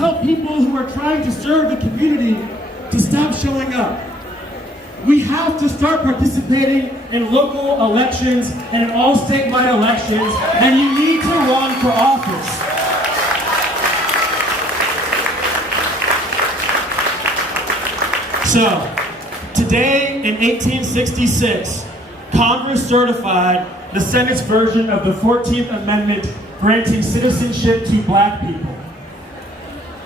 tell people who are trying to serve the community to stop showing up. We have to start participating in local elections and in all statewide elections, and you need to run for office. So, today in 1866, Congress certified the Senate's version of the 14th Amendment granting citizenship to black people.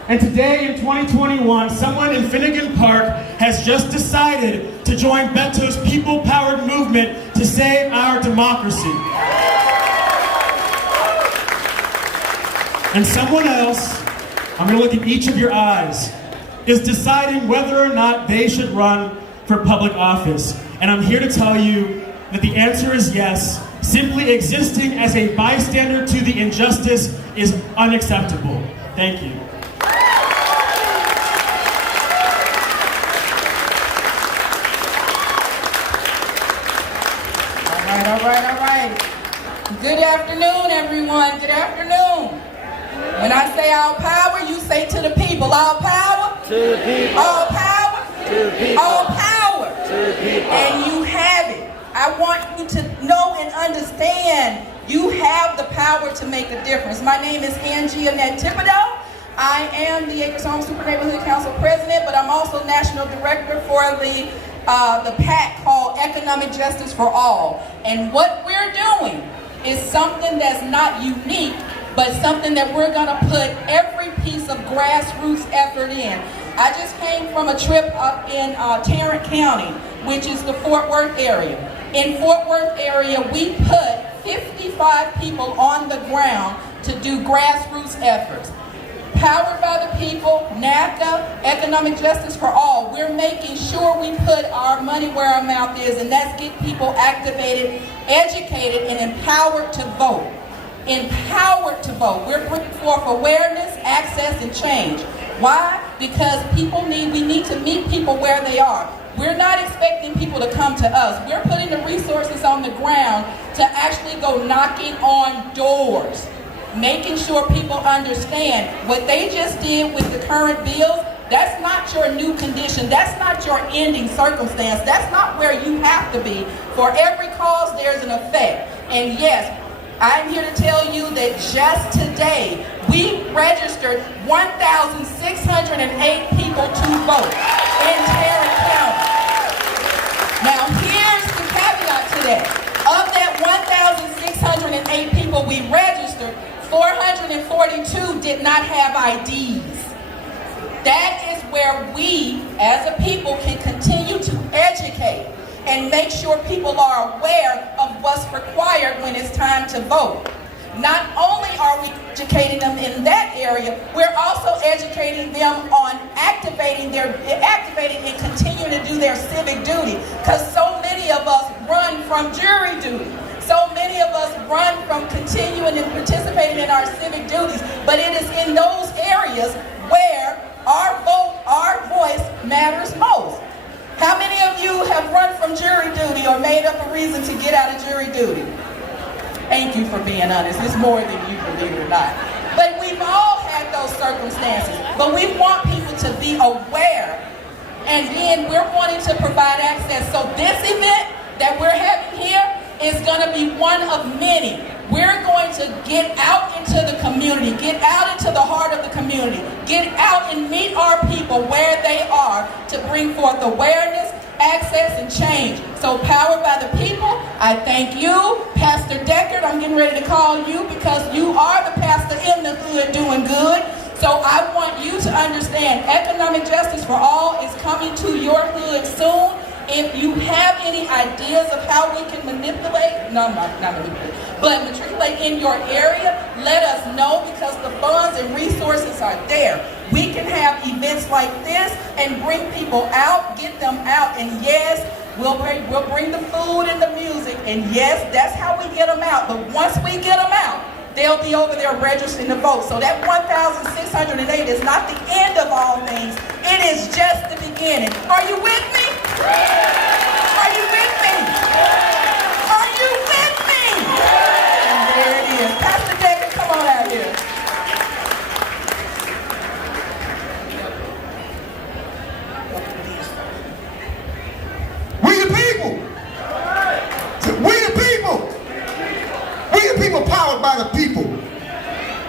And today in 2021, someone in Finnegan Park has just decided to join Beto's people-powered movement to save our democracy. And someone else, I'm going to look at each of your eyes, is deciding whether or not they should run for public office. And I'm here to tell you that the answer is yes. Simply existing as a bystander to the injustice is unacceptable. Thank you. All right. Good afternoon, everyone. Good afternoon. When I say all power, you say to the people. All power? To the people. All power? To the people. All power? To the people. And you have it. I want you to know and understand you have the power to make a difference. My name is Gion. I am the Acres Home Super Neighborhood Council President, but I'm also National Director for the PAC called Economic Justice for All. And what we're doing is something that's not unique, but something that we're gonna put every piece of grassroots effort in. I just came from a trip up in Tarrant County, which is the Fort Worth area. In Fort Worth area, we put 55 people on the ground to do grassroots efforts. Powered by the people, NACA, Economic Justice for All, we're making sure we put our money where our mouth is, and that's get people activated, educated, and empowered to vote. Empowered to vote. We're bringing forth awareness, access, and change. Why? Because we need to meet people where they are. We're not expecting people to come to us. We're putting the resources on the ground to actually go knocking on doors, making sure people understand what they just did with the current bills. That's not your new condition. That's not your ending circumstance. That's not where you have to be. For every cause, there's an effect. And yes, I'm here to tell you that just today, we registered 1,608 people to vote in Tarrant County. Now, here's the caveat to that. Of that 1,608 people we registered, 442 did not have IDs. That is where we, as a people, can continue to educate and make sure people are aware of what's required when it's time to vote. Not only are we educating them in that area, we're also educating them on activating and continuing to do their civic duty. Because so many of us run from jury duty. So many of us run from continuing and participating in our civic duties. But it is in those areas where our vote, our voice matters most. How many of you have run from jury duty or made up a reason to get out of jury duty? Thank you for being honest. It's more than you believe it or not. But we've all had those circumstances. But we want people to be aware. And then we're wanting to provide access. So this event that we're having here is going to be one of many. We're going to get out into the community, get out into the heart of the community, get out and meet our people where they are to bring forth awareness, access, and change. So powered by the people, I thank you, Pastor Deckard. I'm getting ready to call you because you are the pastor in the hood doing good. So I want you to understand Economic Justice for All is coming to your hood soon. If you have any ideas of how we can matriculate in your area, let us know because the funds and resources are there. We can have events like this and bring people out, get them out, and yes, we'll bring the food and the music, and yes, that's how we get them out. But once we get them out, they'll be over there registering to vote. So that 1,608 is not the end of all things. It is just the beginning. Are you with me? Are you with me? Are you with me? And there it is. Pastor David, come on out here.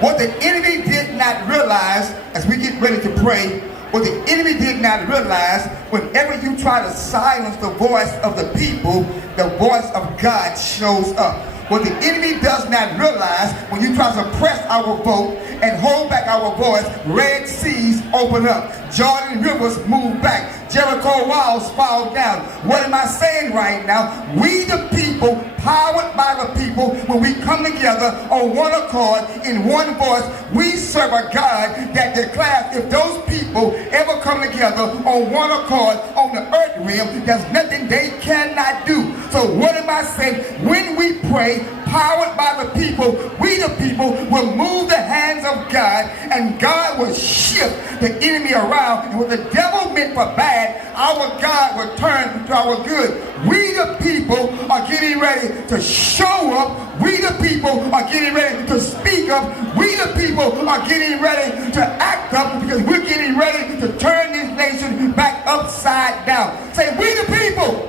What the enemy did not realize, as we get ready to pray, what the enemy did not realize, whenever you try to silence the voice of the people, the voice of God shows up. What the enemy does not realize, when you try to suppress our vote and hold back our voice, Red Seas open up. Jordan rivers move back. Jericho walls fall down. What am I saying right now? We the people, powered by the people, when we come together on one accord, in one voice, we serve a God that declares if those people ever come together on one accord on the earth realm, there's nothing they cannot do. So what am I saying? When we pray, powered by the people, we the people will move the hands of God, and God will shift the enemy around, and what the devil meant for bad, our God will turn to our good. We the people are getting ready to show up. We the people are getting ready to speak up. We the people are getting ready to act up, because we're getting ready to turn this nation back upside down. Say, we the people.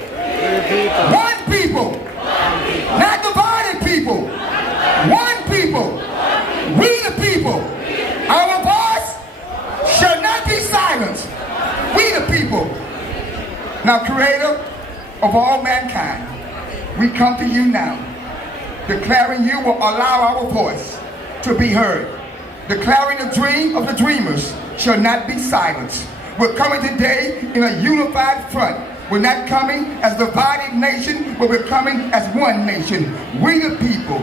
One people. Not divided people. One people. We the people. Our voice shall not be silenced. We the people. Now, Creator of all mankind, we come to you now, declaring you will allow our voice to be heard. Declaring the dream of the dreamers shall not be silenced. We're coming today in a unified front. We're not coming as a divided nation, but we're coming as one nation. We the people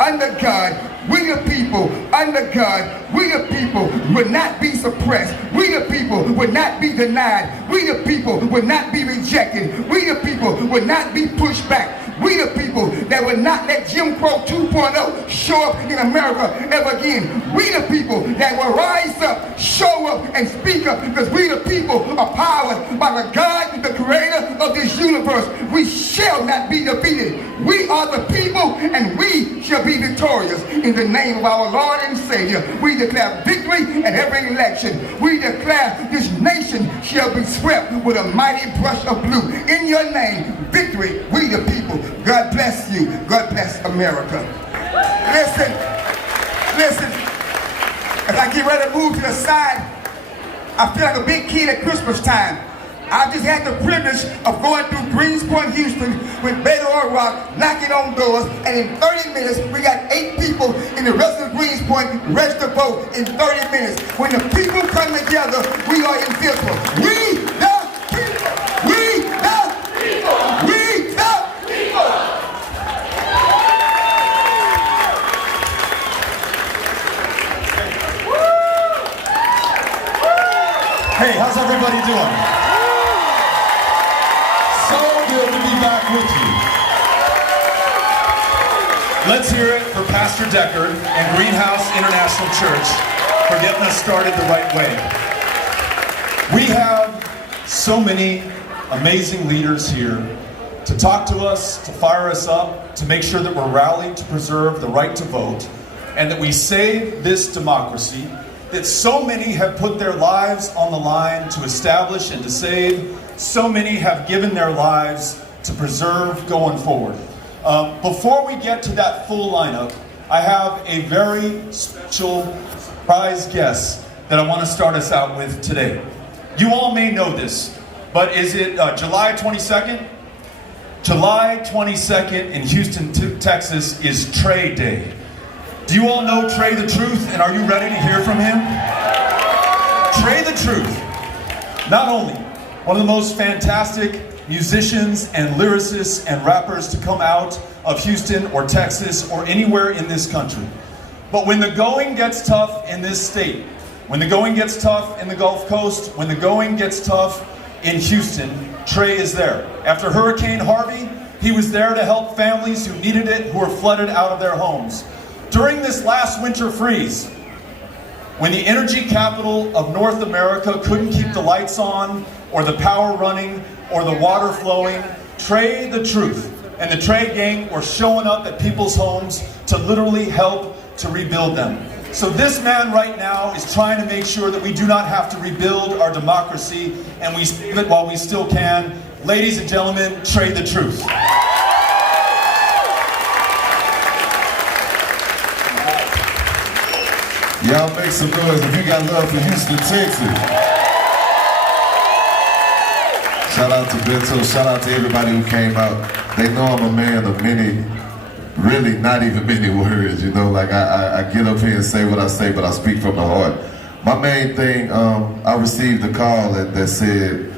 under God. We the people under God. We the people will not be suppressed. We the people will not be denied. We the people will not be rejected. We the people will not be pushed back. We the people that will not let Jim Crow 2.0 show up in America ever again. We the people that will rise up, show up, and speak up, because we the people are powered by the God, the creator of this universe. We shall not be defeated. We are the people, and we shall be victorious. In the name of our Lord and Savior, we declare victory at every election. We declare this nation shall be swept with a mighty brush of blue. In your name, victory, we the people. God bless you. God bless America. Listen. As I get ready to move to the side, I feel like a big kid at Christmas time. I just had the privilege of going through Greenspoint, Houston with Beto O'Rourke, knocking on doors, and in 30 minutes, we got 8 people in the rest of Greenspoint ready to vote in 30 minutes. When the people come together, we are invincible. We the people! We the people! We the people! Hey, how's everybody doing? So good to be back with you. Let's hear it for Pastor Decker and Greenhouse International Church for getting us started the right way. We have so many amazing leaders here to talk to us, to fire us up, to make sure that we're rallied to preserve the right to vote, and that we save this democracy that so many have put their lives on the line to establish and to save. So many have given their lives to preserve going forward. Before we get to that full lineup, I have a very special surprise guest that I want to start us out with today. You all may know this, but is it July 22nd? July 22nd in Houston, Texas is Trey Day. Do you all know Trey the Truth, and are you ready to hear from him? Trey the Truth, not only one of the most fantastic musicians and lyricists and rappers to come out of Houston or Texas or anywhere in this country, but when the going gets tough in this state, when the going gets tough in the Gulf Coast, when the going gets tough in Houston, Trey is there. After Hurricane Harvey, he was there to help families who needed it, who were flooded out of their homes. During this last winter freeze, when the energy capital of North America couldn't keep the lights on, or the power running, or the water flowing, Trey the Truth and the Trey gang were showing up at people's homes to literally help to rebuild them. So this man right now is trying to make sure that we do not have to rebuild our democracy, and we save it while we still can. Ladies and gentlemen, Trey the Truth. Y'all make some noise if you got love for Houston, Texas. Shout out to Beto, shout out to everybody who came out. They know I'm a man of many, really not even many words, you know, like I get up here and say what I say, but I speak from the heart. My main thing, I received a call that said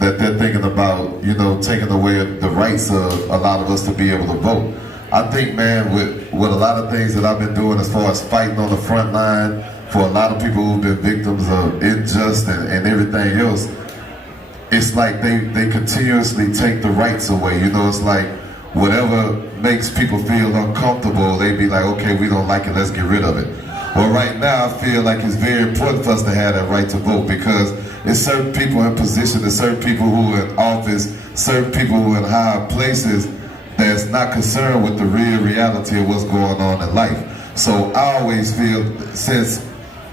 that they're thinking about, you know, taking away the rights of a lot of us to be able to vote. I think, man, with a lot of things that I've been doing as far as fighting on the front line for a lot of people who've been victims of injustice and everything else, it's like they continuously take the rights away. You know, it's like whatever makes people feel uncomfortable, they be like, okay, we don't like it, let's get rid of it. Well, right now, I feel like it's very important for us to have that right to vote because there's certain people in position, there's certain people who are in office, certain people who are in high places that's not concerned with the real reality of what's going on in life. So I always feel since,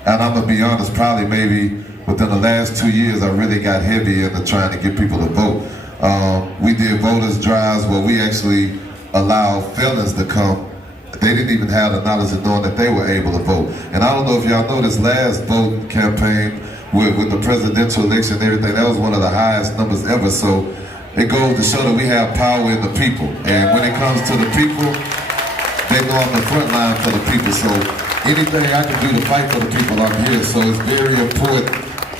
and I'm gonna be honest, probably maybe within the last 2 years, I really got heavy into trying to get people to vote. We did voters drives where we actually allowed felons to come. They didn't even have the knowledge of knowing that they were able to vote. And I don't know if y'all know this last vote campaign with the presidential election and everything, that was one of the highest numbers ever. So it goes to show that we have power in the people. And when it comes to the people, they know I'm the front line for the people. So anything I can do to fight for the people, I'm here. So it's very important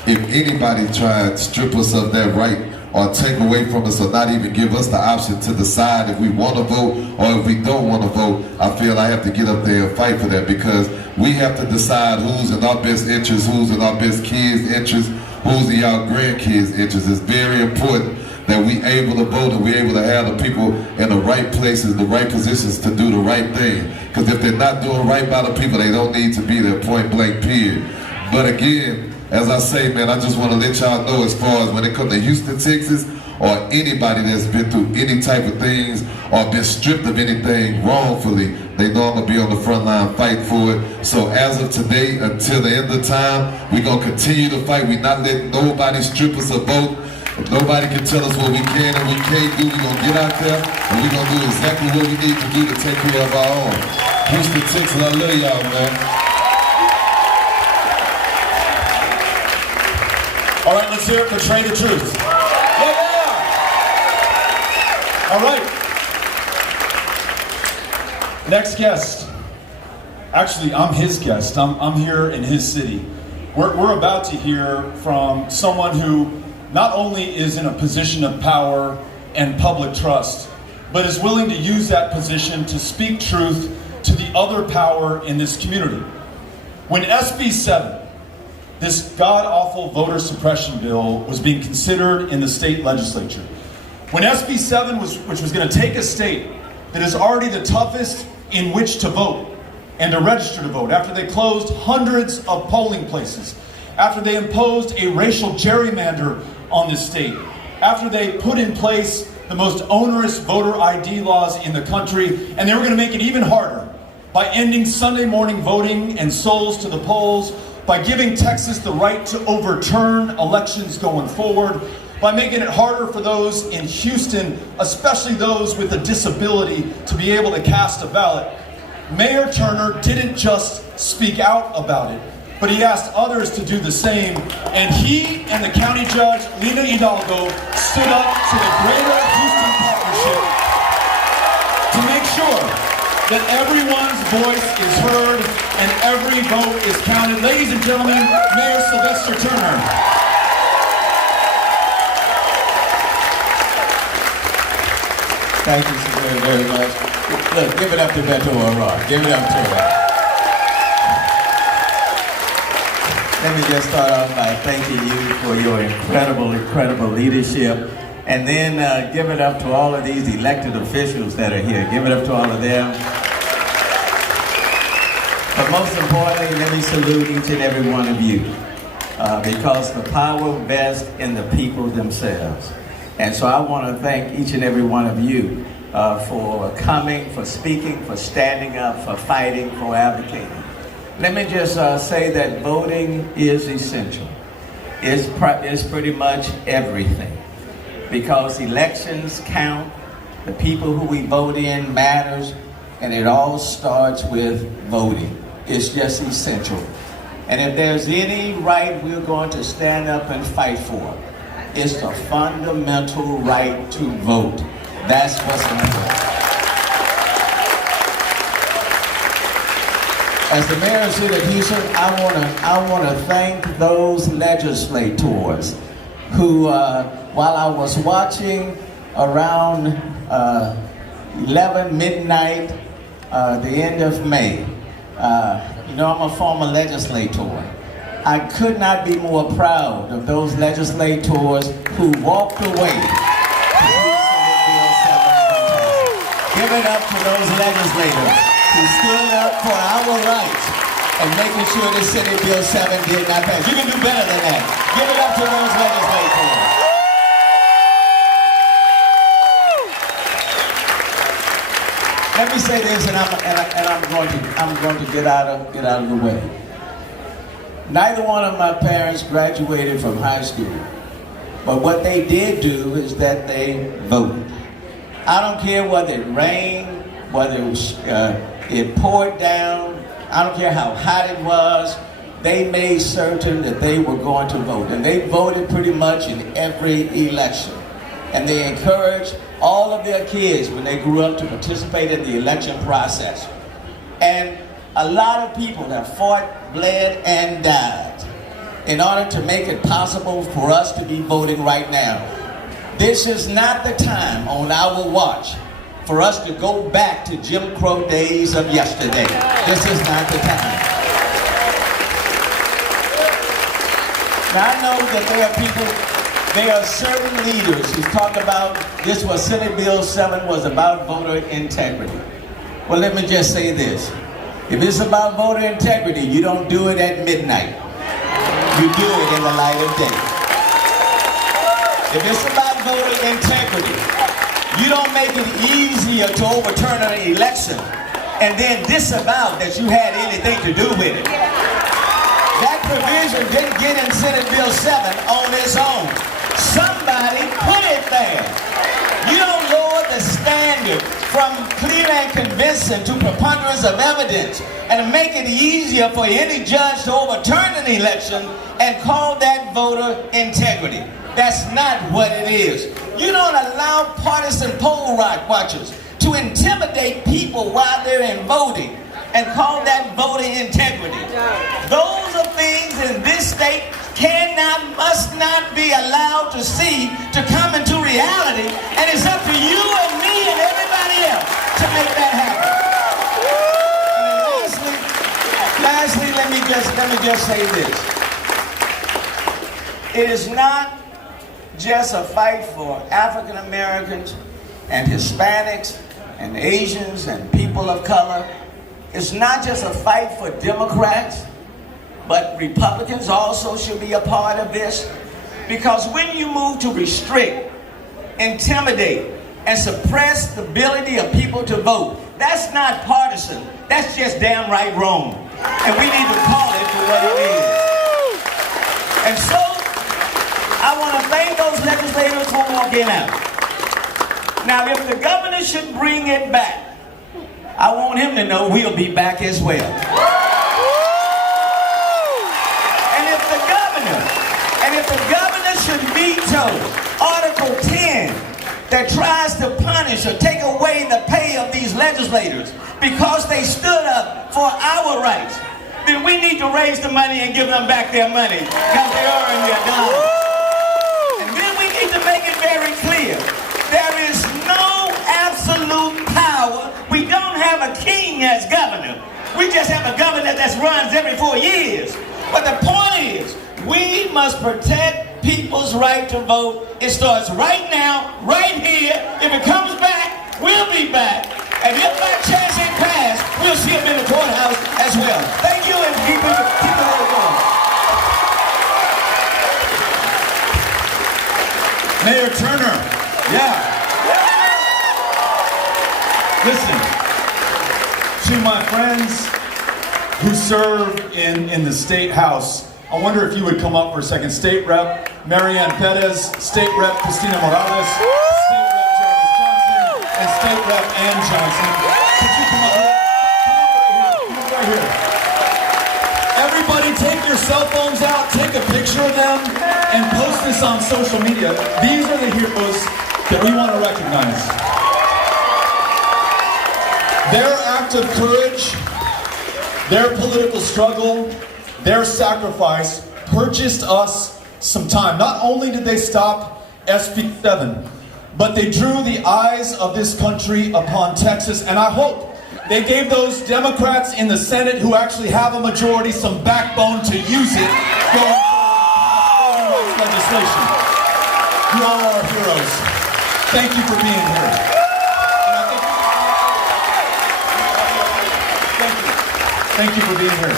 if anybody tried to strip us of that right or take away from us or not even give us the option to decide if we want to vote or if we don't want to vote, I feel I have to get up there and fight for that because we have to decide who's in our best interest, who's in our best kids' interest, who's in our grandkids' interest. It's very important that we able to vote and we able to have the people in the right places, the right positions to do the right thing. Because if they're not doing right by the people, they don't need to be there, point blank, period. But again, as I say, man, I just want to let y'all know as far as when it comes to Houston, Texas, or anybody that's been through any type of things or been stripped of anything wrongfully, they know I'm going to be on the front line, fight for it. So as of today, until the end of time, we're going to continue to fight. We're not letting nobody strip us of vote. Nobody can tell us what we can and we can't do. We're going to get out there and we're going to do exactly what we need to do to take care of our own. Houston, Texas, I love y'all, man. All right, let's hear it for Trey the Truth. Yeah! All right. Next guest. Actually, I'm his guest. I'm here in his city. We're about to hear from someone who not only is in a position of power and public trust, but is willing to use that position to speak truth to the other power in this community. When SB 7, this god-awful voter suppression bill, was being considered in the state legislature, when SB 7 which was going to take a state that is already the toughest in which to vote and to register to vote, after they closed hundreds of polling places, after they imposed a racial gerrymander on this state, after they put in place the most onerous voter ID laws in the country, and they were going to make it even harder by ending Sunday morning voting and souls to the polls, by giving Texas the right to overturn elections going forward, by making it harder for those in Houston, especially those with a disability, to be able to cast a ballot. Mayor Turner didn't just speak out about it, but he asked others to do the same, and he and the county judge, Lina Hidalgo, stood up to the Greater Houston Partnership to make sure that everyone's voice is heard and every vote is counted. Ladies and gentlemen, Mayor Sylvester Turner. Thank you so very, very much. Look, give it up to Beto O'Rourke. Give it up to him. Let me just start off by thanking you for your incredible leadership. And then give it up to all of these elected officials that are here. Give it up to all of them. But most importantly, let me salute each and every one of you. Because the power vests in the people themselves. And so I want to thank each and every one of you for coming, for speaking, for standing up, for fighting, for advocating. Let me just say that voting is essential. It's pretty much everything. Because elections count, the people who we vote in matters, and it all starts with voting. It's just essential. And if there's any right we're going to stand up and fight for, it's the fundamental right to vote. That's what's important. As the mayor of the city of Houston, I want to thank those legislators who, while I was watching around 11 midnight, the end of May, you know, I'm a former legislator. I could not be more proud of those legislators who walked away to Senate Bill 7. Give it up to those legislators who stood up for our rights and making sure the Senate Bill 7 did not pass. You can do better than that. Give it up to those legislators. Let me say this, and I'm going to get out of the way. Neither one of my parents graduated from high school, but what they did do is that they voted. I don't care whether it rained, whether it poured down. I don't care how hot it was. They made certain that they were going to vote, and they voted pretty much in every election. And they encouraged all of their kids when they grew up to participate in the election process. And a lot of people have fought, bled, and died in order to make it possible for us to be voting right now. This is not the time on our watch for us to go back to Jim Crow days of yesterday. This is not the time. Now I know that there are people, there are certain leaders who talk about this was Senate Bill 7 was about voter integrity. Well, let me just say this. If it's about voter integrity, you don't do it at midnight. You do it in the light of day. If it's about voter integrity, you don't make it easier to overturn an election and then disavow that you had anything to do with it. That provision didn't get in Senate Bill 7 on its own. Somebody put it there. You don't lower the standard from clear and convincing to preponderance of evidence and make it easier for any judge to overturn an election and call that voter integrity. That's not what it is. You don't allow partisan poll watchers to intimidate people while they're in voting and call that voter integrity. Those are things in this state must not be allowed to see, to come into reality, and it's up to you and me and everybody else to make that happen. And lastly, let me just say this. It is not just a fight for African Americans and Hispanics and Asians and people of color. It's not just a fight for Democrats, but Republicans also should be a part of this. Because when you move to restrict, intimidate, and suppress the ability of people to vote, that's not partisan. That's just damn right wrong. And we need to call it for what it is. And so, I want to thank those legislators for walking out. Now, if the governor should bring it back, I want him to know we'll be back as well. And if the governor should veto Article 10 that tries to punish or take away the pay of these legislators because they stood up for our rights, then we need to raise the money and give them back their money because they earned their dollars. And then we need to make it very clear. There is no absolute power. We don't have a king as governor. We just have a governor that runs every 4 years. But the point is, we must protect people's right to vote. It starts right now, right here. If it comes back, we'll be back. And if by chance it passed, we'll see him in the courthouse as well. Thank you, and keep it going. Mayor Turner, yeah. Listen, to my friends who serve in the State House, I wonder if you would come up for a second. State Rep Marianne Perez, State Rep Christina Morales, State Rep Jarvis Johnson, and State Rep Ann Johnson. Could you come up here? Come up right here. Everybody take your cell phones out, take a picture of them, and post this on social media. These are the heroes that we want to recognize. Their act of courage, their political struggle, their sacrifice purchased us some time. Not only did they stop SB 7, but they drew the eyes of this country upon Texas, and I hope they gave those Democrats in the Senate who actually have a majority some backbone to use it going forward with legislation. You all are our heroes. Thank you for being here. Thank you for being here.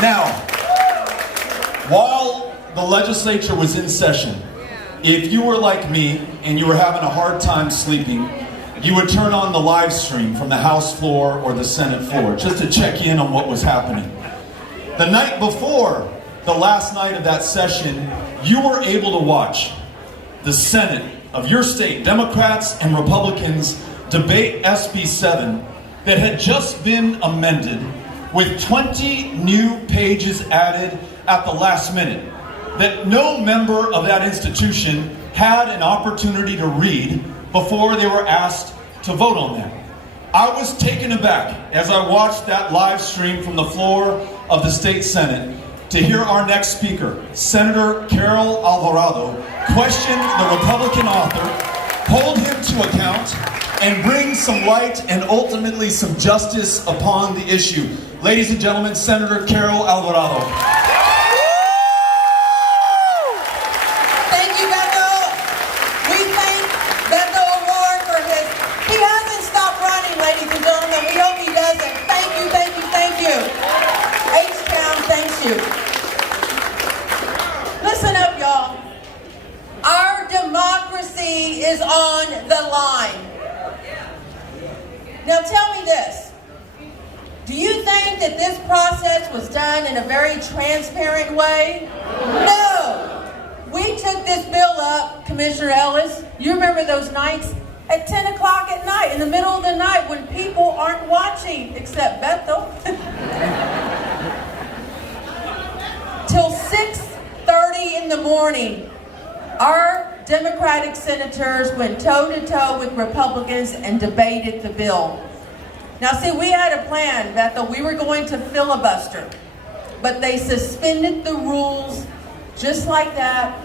Now, while the legislature was in session, if you were like me and you were having a hard time sleeping, you would turn on the live stream from the House floor or the Senate floor just to check in on what was happening. The night before the last night of that session, you were able to watch the Senate of your state, Democrats and Republicans, debate SB 7 that had just been amended with 20 new pages added at the last minute that no member of that institution had an opportunity to read before they were asked to vote on them. I was taken aback as I watched that live stream from the floor of the state Senate to hear our next speaker, Senator Carol Alvarado, question the Republican author, hold him to account, and bring some light and ultimately some justice upon the issue. Ladies and gentlemen, Senator Carol Alvarado. Thank you, Beto. We thank Beto O'Rourke for he hasn't stopped running, ladies and gentlemen. We hope he doesn't. Thank you, thank you, thank you. H-Town, thanks you. Listen up, y'all. Our democracy is on the line. Now tell me this. Do you think that this process was done in a very transparent way? No. We took this bill up, Commissioner Ellis, you remember those nights? At 10 o'clock at night, in the middle of the night when people aren't watching, except Beto. Till 6:30 in the morning, our Democratic senators went toe-to-toe with Republicans and debated the bill. Now see, we had a plan, Beto. We were going to filibuster, but they suspended the rules just like that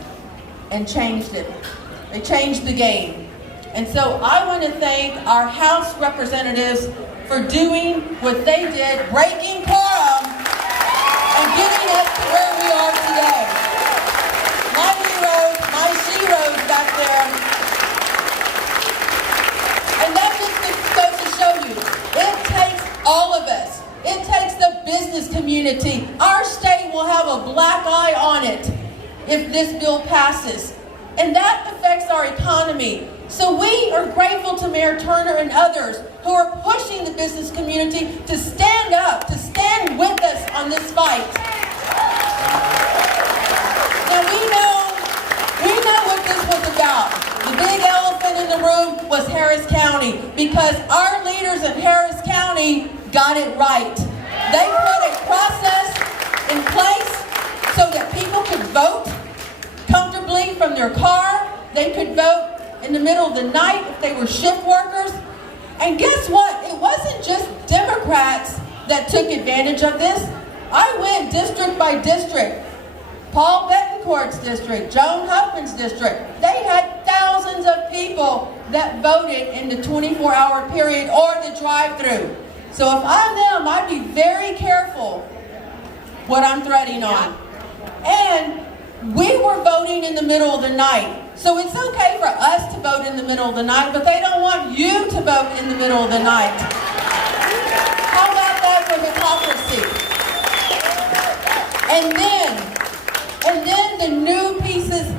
and changed it. They changed the game. And so I want to thank our House representatives for doing what they did, breaking quorum and getting us to where we are today. My heroes, my sheroes back there. And that just goes to show you, it takes all of us. It takes the business community. Our state will have a black eye on it if this bill passes. And that affects our economy. So we are grateful to Mayor Turner and others who are pushing the business community to stand up, to stand with us on this fight. Now we know what this was about. The big elephant in the room was Harris County, because our leaders in Harris County got it right. They put a process in place so that people could vote comfortably from their car. They could vote in the middle of the night if they were shift workers. And guess what? It wasn't just Democrats that took advantage of this. I went district by district. Paul Betancourt's district, Joan Huffman's district. They had thousands of people that voted in the 24-hour period or the drive-through. So if I'm them, I'd be very careful what I'm threading on. And we were voting in the middle of the night. So it's okay for us to vote in the middle of the night, but they don't want you to vote in the middle of the night. How about that for hypocrisy? And then the new pieces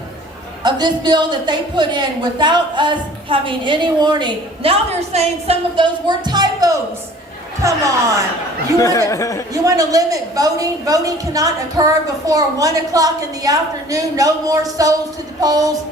of this bill that they put in without us having any warning. Now they're saying some of those were typos. Come on. You want to limit voting? Voting cannot occur before 1 o'clock in the afternoon. No more souls to the polls.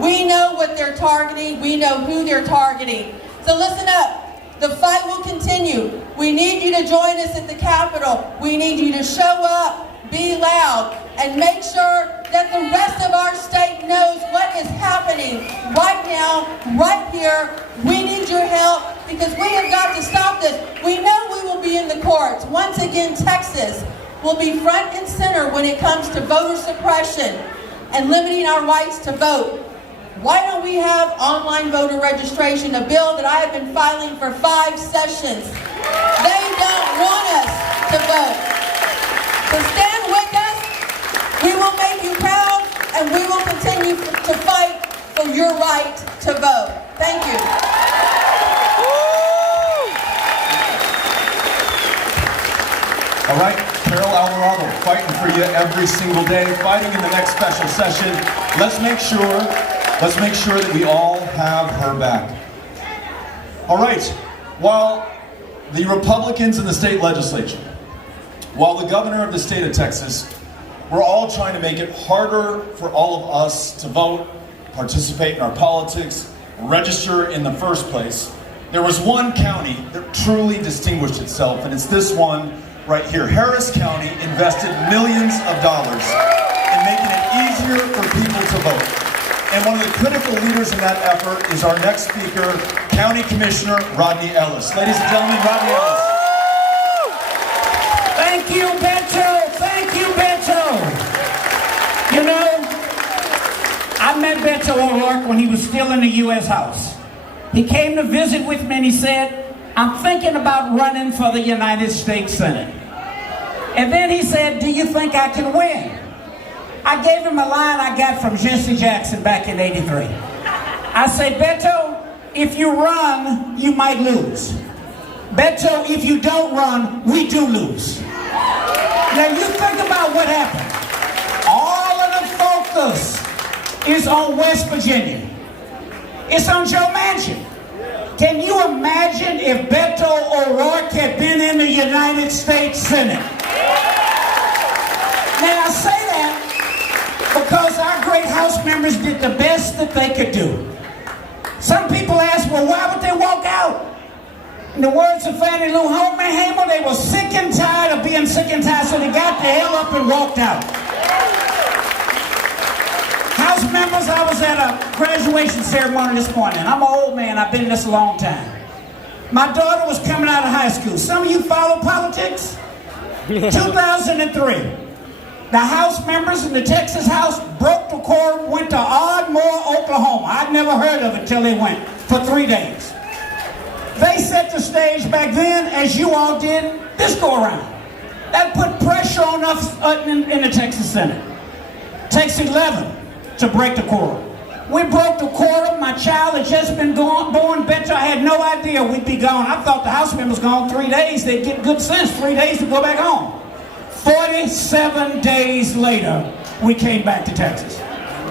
We know what they're targeting. We know who they're targeting. So listen up. The fight will continue. We need you to join us at the Capitol. We need you to show up, be loud, and make sure that the rest of our state knows what is happening right now, right here. We need your help because we have got to stop this. We know we will be in the courts. Once again, Texas will be front and center when it comes to voter suppression and limiting our rights to vote. Why don't we have online voter registration, a bill that I have been filing for 5 sessions? They don't want us to vote. So stand with us. We will make you proud, and we will continue to fight for your right to vote. Thank you. All right, Carol Alvarado, fighting for you every single day, fighting in the next special session. Let's make sure that we all have her back. All right, while the Republicans in the state legislature, while the governor of the state of Texas, we're all trying to make it harder for all of us to vote, participate in our politics, register in the first place, there was one county that truly distinguished itself, and it's this one right here. Harris County invested millions of dollars in making it easier for people to vote. And one of the critical leaders in that effort is our next speaker, County Commissioner Rodney Ellis. Ladies and gentlemen, Rodney Ellis. Thank you, Beto. Thank you, Beto. You know, I met Beto O'Rourke when he was still in the U.S. House. He came to visit with me and he said, I'm thinking about running for the United States Senate. And then he said, do you think I can win? I gave him a line I got from Jesse Jackson back in '83. I say, Beto, if you run, you might lose. Beto, if you don't run, we do lose. Now you think about what happened. All of the focus is on West Virginia. It's on Joe Manchin. Can you imagine if Beto O'Rourke had been in the United States Senate? Now I say that because our great House members did the best that they could do. Some people ask, well, why would they walk out? In the words of Fannie Lou Hamer, they were sick and tired of being sick and tired, so they got the hell up and walked out. House members, I was at a graduation ceremony this morning. I'm an old man, I've been in this a long time. My daughter was coming out of high school. Some of you follow politics? 2003. The House members in the Texas House broke the quorum, went to Ardmore, Oklahoma. I'd never heard of it till they went for 3 days. They set the stage back then, as you all did, this go around. That put pressure on us in the Texas Senate. Takes 11 to break the quorum. We broke the quorum. My child had just been born. Beto, I had no idea we'd be gone. I thought the House members gone 3 days. They'd get good sense, 3 days to go back home. 47 days later, we came back to Texas.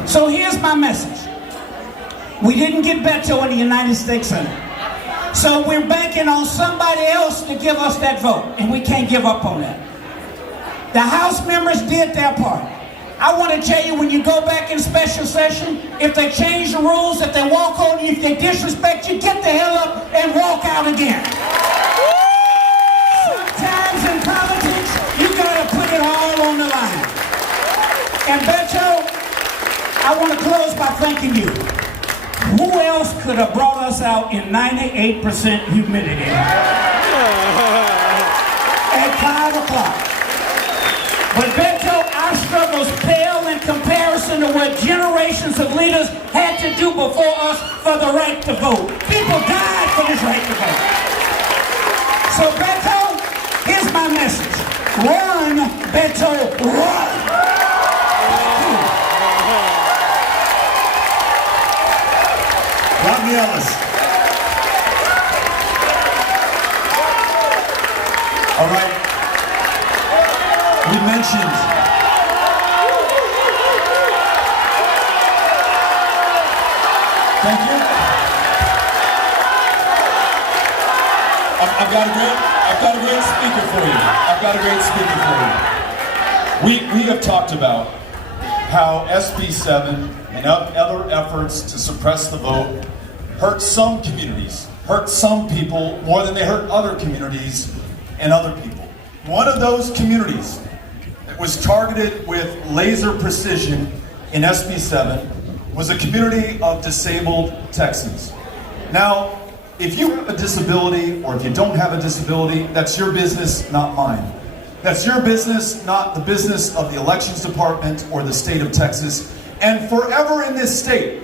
So here's my message. We didn't get Beto in the United States Senate. So we're banking on somebody else to give us that vote, and we can't give up on that. The House members did their part. I want to tell you, when you go back in special session, if they change the rules, if they walk on you, if they disrespect you, get the hell up and walk out again. Sometimes in politics, you gotta put it all on the line. And Beto, I want to close by thanking you. Who else could have brought us out in 98% humidity at 5 o'clock? But Beto, our struggles pale in comparison to what generations of leaders had to do before us for the right to vote. People died for this right to vote. So Beto, here's my message. Run, Beto, run. Rodney Ellis. All right. We mentioned thank you. I've got a great speaker for you. I've got a great speaker for you. We have talked about how SB 7 and other efforts to suppress the vote hurt some communities hurt some people more than they hurt other communities and other people. One of those communities that was targeted with laser precision in SB 7 was a community of disabled Texans. Now, if you have a disability or if you don't have a disability, that's your business, not mine. That's your business, not the business of the elections department or the state of Texas. And forever in this state,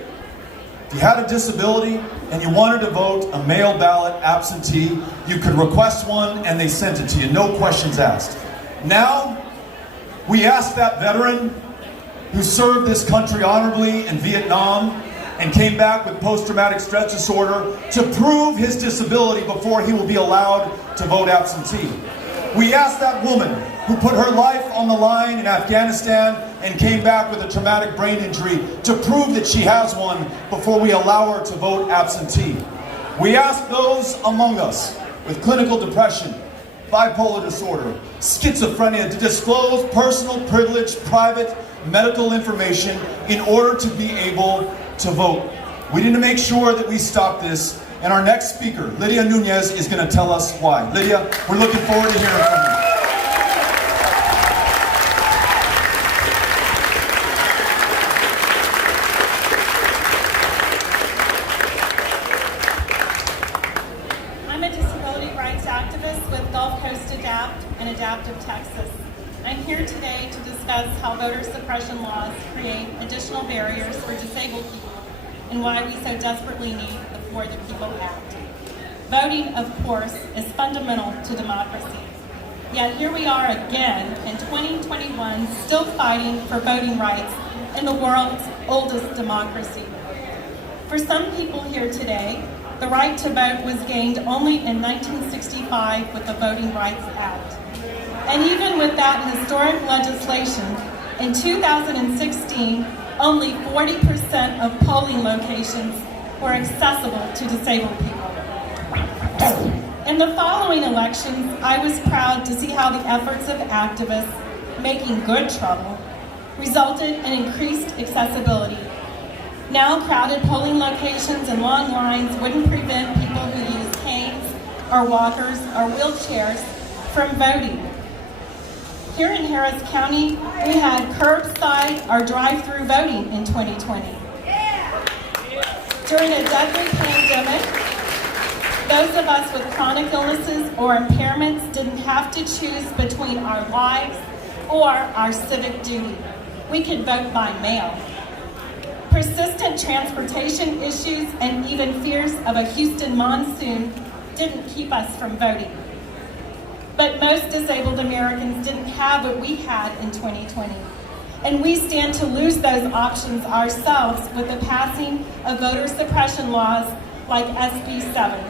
if you had a disability and you wanted to vote a mail ballot absentee, you could request one and they sent it to you, no questions asked. Now, we ask that veteran who served this country honorably in Vietnam and came back with post-traumatic stress disorder to prove his disability before he will be allowed to vote absentee. We ask that woman who put her life on the line in Afghanistan and came back with a traumatic brain injury to prove that she has one before we allow her to vote absentee. We ask those among us with clinical depression, bipolar disorder, schizophrenia to disclose personal privilege, private medical information in order to be able to vote. We need to make sure that we stop this. And our next speaker, Lydia Nunez, is going to tell us why. Lydia, we're looking forward to hearing from you. I'm a disability rights activist with Gulf Coast Adapt and Adaptive Texas. I'm here today to discuss how voter suppression laws create additional barriers for disabled people and why we so desperately need the For the People Act. Voting, of course, is fundamental to democracy. Yet here we are again in 2021 still fighting for voting rights in the world's oldest democracy. For some people here today, the right to vote was gained only in 1965 with the Voting Rights Act. And even with that historic legislation, in 2016, only 40% of polling locations were accessible to disabled people. In the following elections, I was proud to see how the efforts of activists making good trouble resulted in increased accessibility. Now, crowded polling locations and long lines wouldn't prevent people who use canes or walkers or wheelchairs from voting. Here in Harris County, we had curbside or drive-through voting in 2020. During a deadly pandemic, those of us with chronic illnesses or impairments didn't have to choose between our lives or our civic duty. We could vote by mail. Persistent transportation issues and even fears of a Houston monsoon didn't keep us from voting. But most disabled Americans didn't have what we had in 2020. And we stand to lose those options ourselves with the passing of voter suppression laws like SB 7.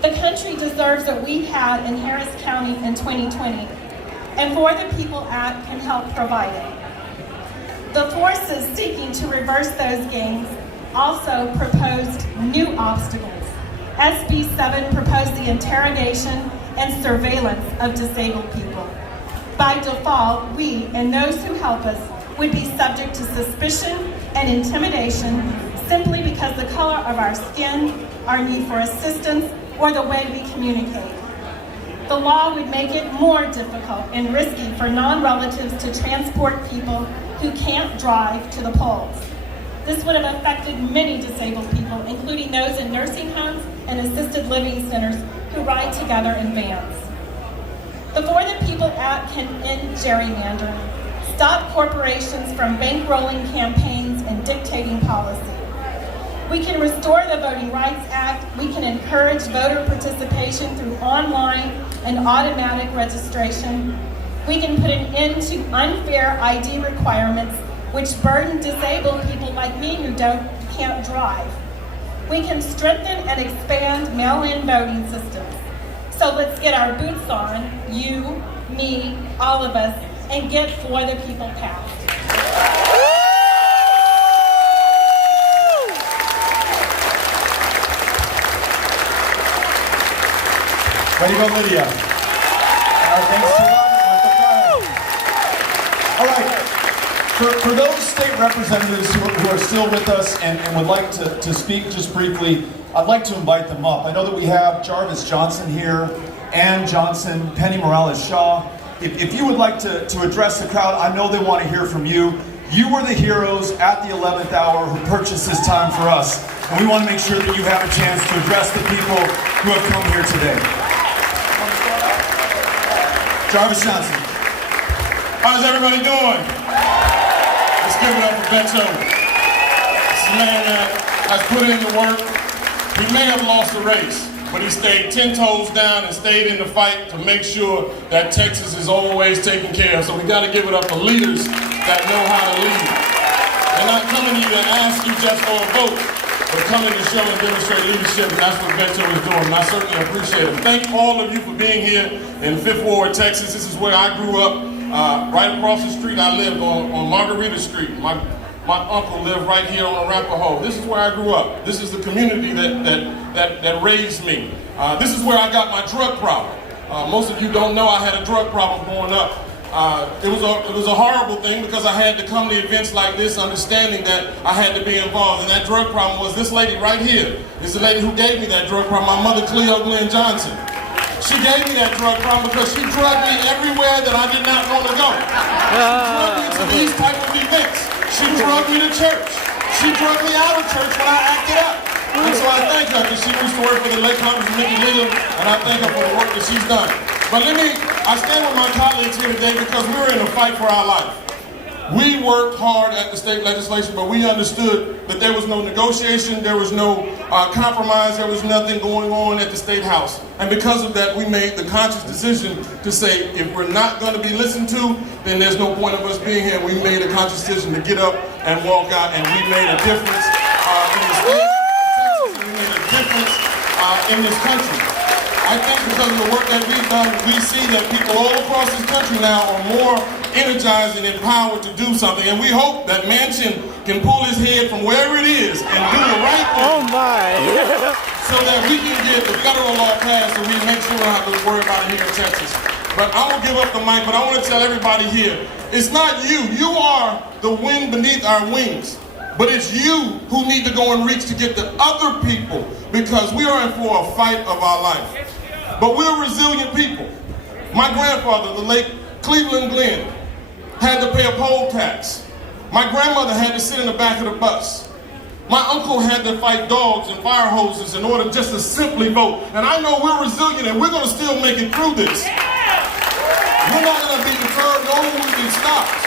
The country deserves what we had in Harris County in 2020, and For the People Act can help provide it. The forces seeking to reverse those gains also proposed new obstacles. SB 7 proposed the interrogation and surveillance of disabled people. By default, we and those who help us would be subject to suspicion and intimidation simply because the color of our skin, our need for assistance, or the way we communicate. The law would make it more difficult and risky for non-relatives to transport people who can't drive to the polls. This would have affected many disabled people, including those in nursing homes and assisted living centers who ride together in vans. The For the People Act can end gerrymandering, stop corporations from bankrolling campaigns and dictating policy. We can restore the Voting Rights Act. We can encourage voter participation through online and automatic registration. We can put an end to unfair ID requirements which burden disabled people like me who can't drive. We can strengthen and expand mail-in voting systems. So let's get our boots on, you, me, all of us, and get For the People passed. Way to go, Lydia. Thanks to Robert. All right. For those state representatives who are still with us and would like to speak just briefly, I'd like to invite them up. I know that we have Jarvis Johnson here, Ann Johnson, Penny Morales Shaw. If you would like to address the crowd, I know they want to hear from you. You were the heroes at the 11th hour who purchased this time for us, and we want to make sure that you have a chance to address the people who have come here today. Jarvis Johnson. How's everybody doing? Let's give it up for Beto. This is a man that has put in the work. He may have lost the race, but he stayed 10 toes down and stayed in the fight to make sure that Texas is always taken care of. So we got to give it up for leaders that know how to lead. They're not coming to you to ask you just for a vote, but coming to show and demonstrate leadership, and that's what Beto is doing, and I certainly appreciate it. Thank all of you for being here in 5th Ward, Texas. This is where I grew up. Right across the street, I lived on Margarita Street. My uncle lived right here on Arapahoe. This is where I grew up. This is the community that raised me. This is where I got my drug problem. Most of you don't know I had a drug problem growing up. It was a horrible thing because I had to come to events like this understanding that I had to be involved. And that drug problem was this lady right here. Is the lady who gave me that drug problem, my mother, Cleo Glenn Johnson. She gave me that drug problem because she drugged me everywhere that I did not want to go. She drugged me to these type of events. She drugged me to church. She drugged me out of church when I acted up. And so I thank her because she used to work for the late Congressman Mickey Leland, and I thank her for the work that she's done. But I stand with my colleagues here today because we're in a fight for our life. We worked hard at the state legislation, but we understood that there was no negotiation, there was no compromise, there was nothing going on at the State House. And because of that, we made the conscious decision to say, if we're not going to be listened to, then there's no point of us being here. We made a conscious decision to get up and walk out, and we made a difference in the state of Texas, and we made a difference in this country. I think because of the work that we've done, we see that people all across this country now are more energized and empowered to do something. And we hope that Manchin can pull his head from wherever it is and do the right thing. Oh my! So that we can get the federal law passed and we make sure we don't have to worry about it here in Texas. But I'm going to give up the mic, but I want to tell everybody here, it's not you. You are the wind beneath our wings. But it's you who need to go and reach to get the other people, because we are in for a fight of our life. But we're resilient people. My grandfather, the late Cleveland Glenn, had to pay a poll tax. My grandmother had to sit in the back of the bus. My uncle had to fight dogs and fire hoses in order just to simply vote. And I know we're resilient and we're going to still make it through this. We're not going to be deterred, no one will be stopped.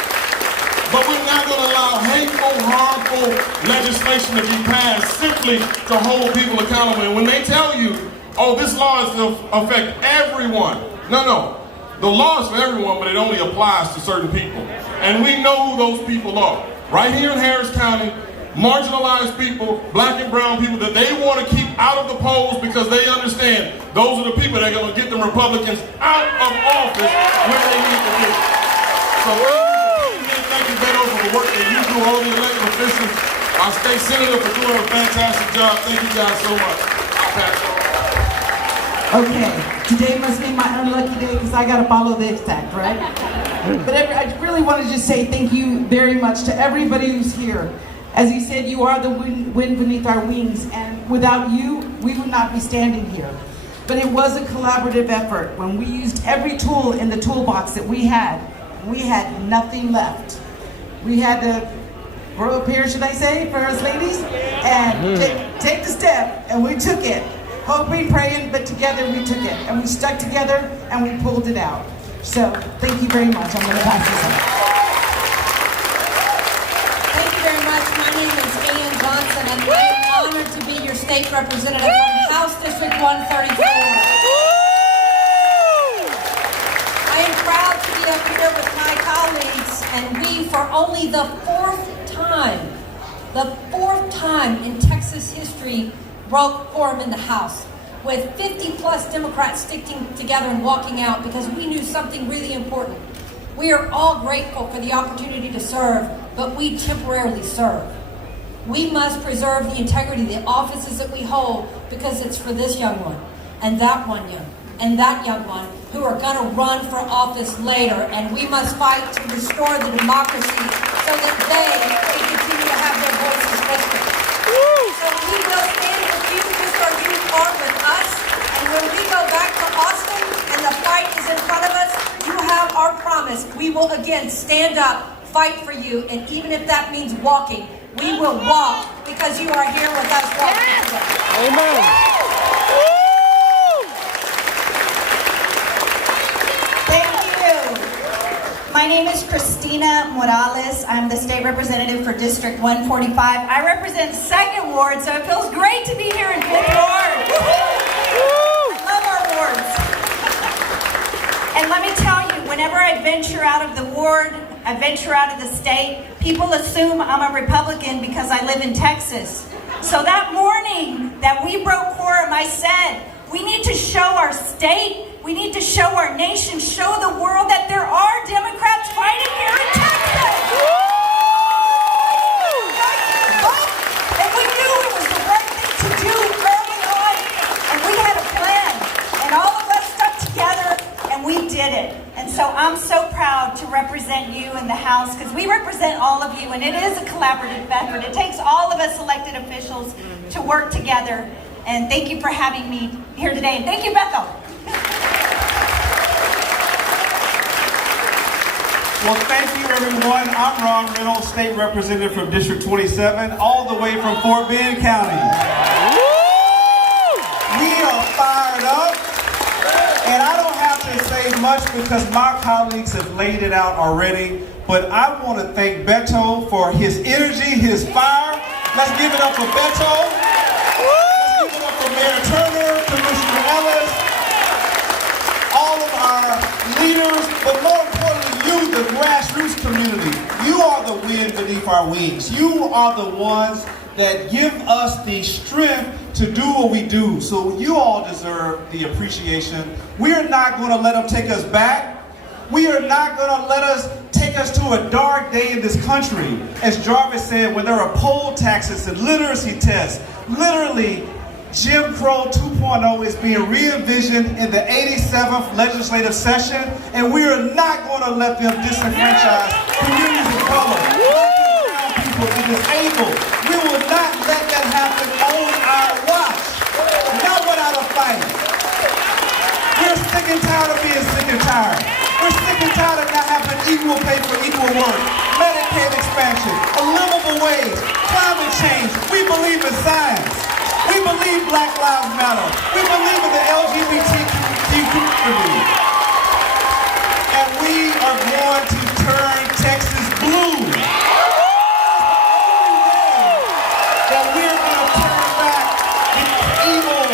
But we're not going to allow hateful, harmful legislation to be passed simply to hold people accountable. And when they tell you, oh, this law is to affect everyone. No. The law is for everyone, but it only applies to certain people. And we know who those people are. Right here in Harris County, marginalized people, black and brown people that they want to keep out of the polls because they understand those are the people that are going to get the Republicans out of office when they need to be. So thank you, Beto, for the work that you do, all the elected officials, our state senator for doing a fantastic job. Thank you guys so much. I'll pass it on. Okay, today must be my unlucky day because I got to follow the exact, right? But I really want to just say thank you very much to everybody who's here. As you said, you are the wind beneath our wings, and without you, we would not be standing here. But it was a collaborative effort. When we used every tool in the toolbox that we had nothing left. We had to grow up here, should I say, for us ladies, and take the step, and we took it. Hoping, praying, but together we took it. And we stuck together, and we pulled it out. So, thank you very much. I'm going to pass this on. Thank you very much. My name is Ann Johnson, and I'm honored to be your state representative from House District 134. I am proud to be up here with my colleagues, and we, for only the fourth time in Texas history, broke quorum in the House, with 50-plus Democrats sticking together and walking out because we knew something really important. We are all grateful for the opportunity to serve, but we temporarily serve. We must preserve the integrity of the offices that we hold because it's for this young one, and that one young, and that young one who are going to run for office later, and we must fight to restore the democracy so that they can continue to have their voices lifted. So we will stand with you, Mr. promise we will again stand up, fight for you, and even if that means walking, we will walk because you are here with us walking today. Amen. My name is Christina Morales. I'm the state representative for District 145. I represent 2nd Ward, so it feels great to be here in 5th Ward. I love our wards. And let me tell you, whenever I venture out of the ward, I venture out of the state, people assume I'm a Republican because I live in Texas. So that morning that we broke quorum, I said, we need to show our state, we need to show our nation, show the world that there are Democrats fighting here in Texas. And we knew it was the right thing to do early on. And we had a plan. And all of us stuck together and we did it. And so I'm so proud to represent you in the House because we represent all of you and it is a collaborative effort. It takes all of us elected officials to work together. And thank you for having me here today. And thank you, Beto. Well, thank you, everyone. I'm Ron Reynolds, State Representative from District 27, all the way from Fort Bend County. We are fired up, and I don't have to say much because my colleagues have laid it out already, but I want to thank Beto for his energy, his fire. Let's give it up for Beto. Let's give it up for Mayor Turner, Commissioner Ellis, all of our leaders, but more importantly, you, the grassroots community. You are the wind beneath our wings. You are the ones that give us the strength to do what we do. So you all deserve the appreciation. We are not going to let them take us back. We are not going to let us take us to a dark day in this country. As Jarvis said, when there are poll taxes and literacy tests, literally Jim Crow 2.0 is being re-envisioned in the 87th legislative session, and we are not going to let them disenfranchise communities of color, black and brown people, and disabled. We will not let that happen on our watch. Not without a fight. We're sick and tired of being sick and tired. We're sick and tired of not having equal pay for equal work, Medicaid expansion, a livable wage, climate change. We believe in science. We believe Black Lives Matter. We believe in the LGBTQ community. And we are going to turn Texas blue. That we're going to turn back the evil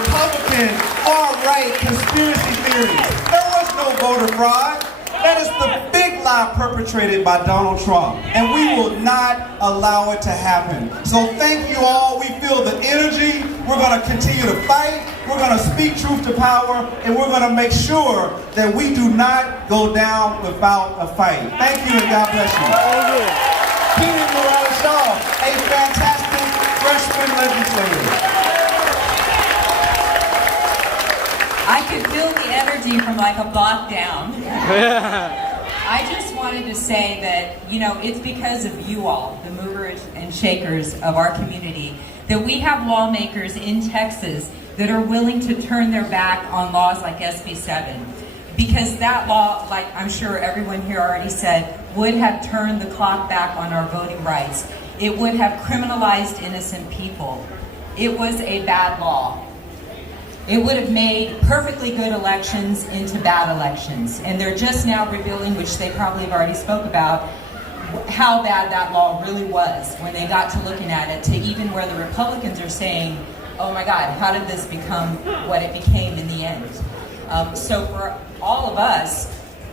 Republican far-right conspiracy theories. There was no voter fraud. That is the big lie perpetrated by Donald Trump. And we will not allow it to happen. So thank you all. We feel the energy. We're going to continue to fight. We're going to speak truth to power. And we're going to make sure that we do not go down without a fight. Thank you and God bless you. Christina Morales, a fantastic freshman legislator. I could feel the energy from like a block down. I just wanted to say that, you know, it's because of you all, the movers and shakers of our community, that we have lawmakers in Texas that are willing to turn their back on laws like SB 7. Because that law, like I'm sure everyone here already said, would have turned the clock back on our voting rights. It would have criminalized innocent people. It was a bad law. It would have made perfectly good elections into bad elections. And they're just now revealing, which they probably have already spoke about, how bad that law really was when they got to looking at it, to even where the Republicans are saying, oh my God, how did this become what it became in the end? So for all of us,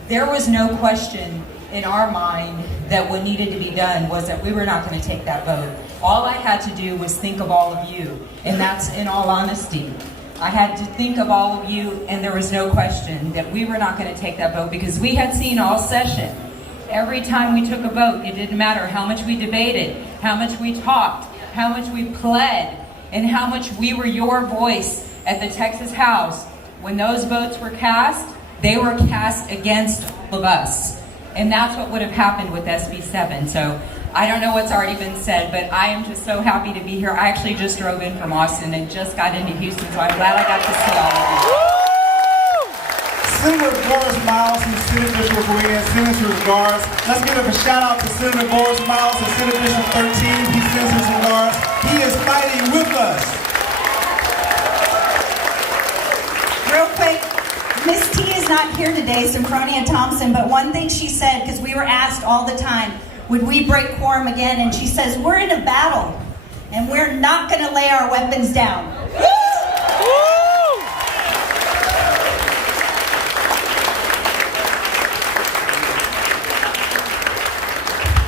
there was no question in our mind that what needed to be done was that we were not going to take that vote. All I had to do was think of all of you, and that's in all honesty. I had to think of all of you, and there was no question that we were not going to take that vote because we had seen all session. Every time we took a vote, it didn't matter how much we debated, how much we talked, how much we pled, and how much we were your voice at the Texas House. When those votes were cast, they were cast against all of us. And that's what would have happened with SB 7. So I don't know what's already been said, but I am just so happy to be here. I actually just drove in from Austin and just got into Houston, so I'm glad I got to see all of you. Senator Boris Miles, who's Senate District Korean, sends his regards. Let's give a shout out to Senator Boris Miles in Senate District 13. He sends his regards. He is fighting with us. Real quick, Miss T is not here today, Symphonia Thompson, but one thing she said, because we were asked all the time, would we break quorum again? And she says, we're in a battle, and we're not going to lay our weapons down.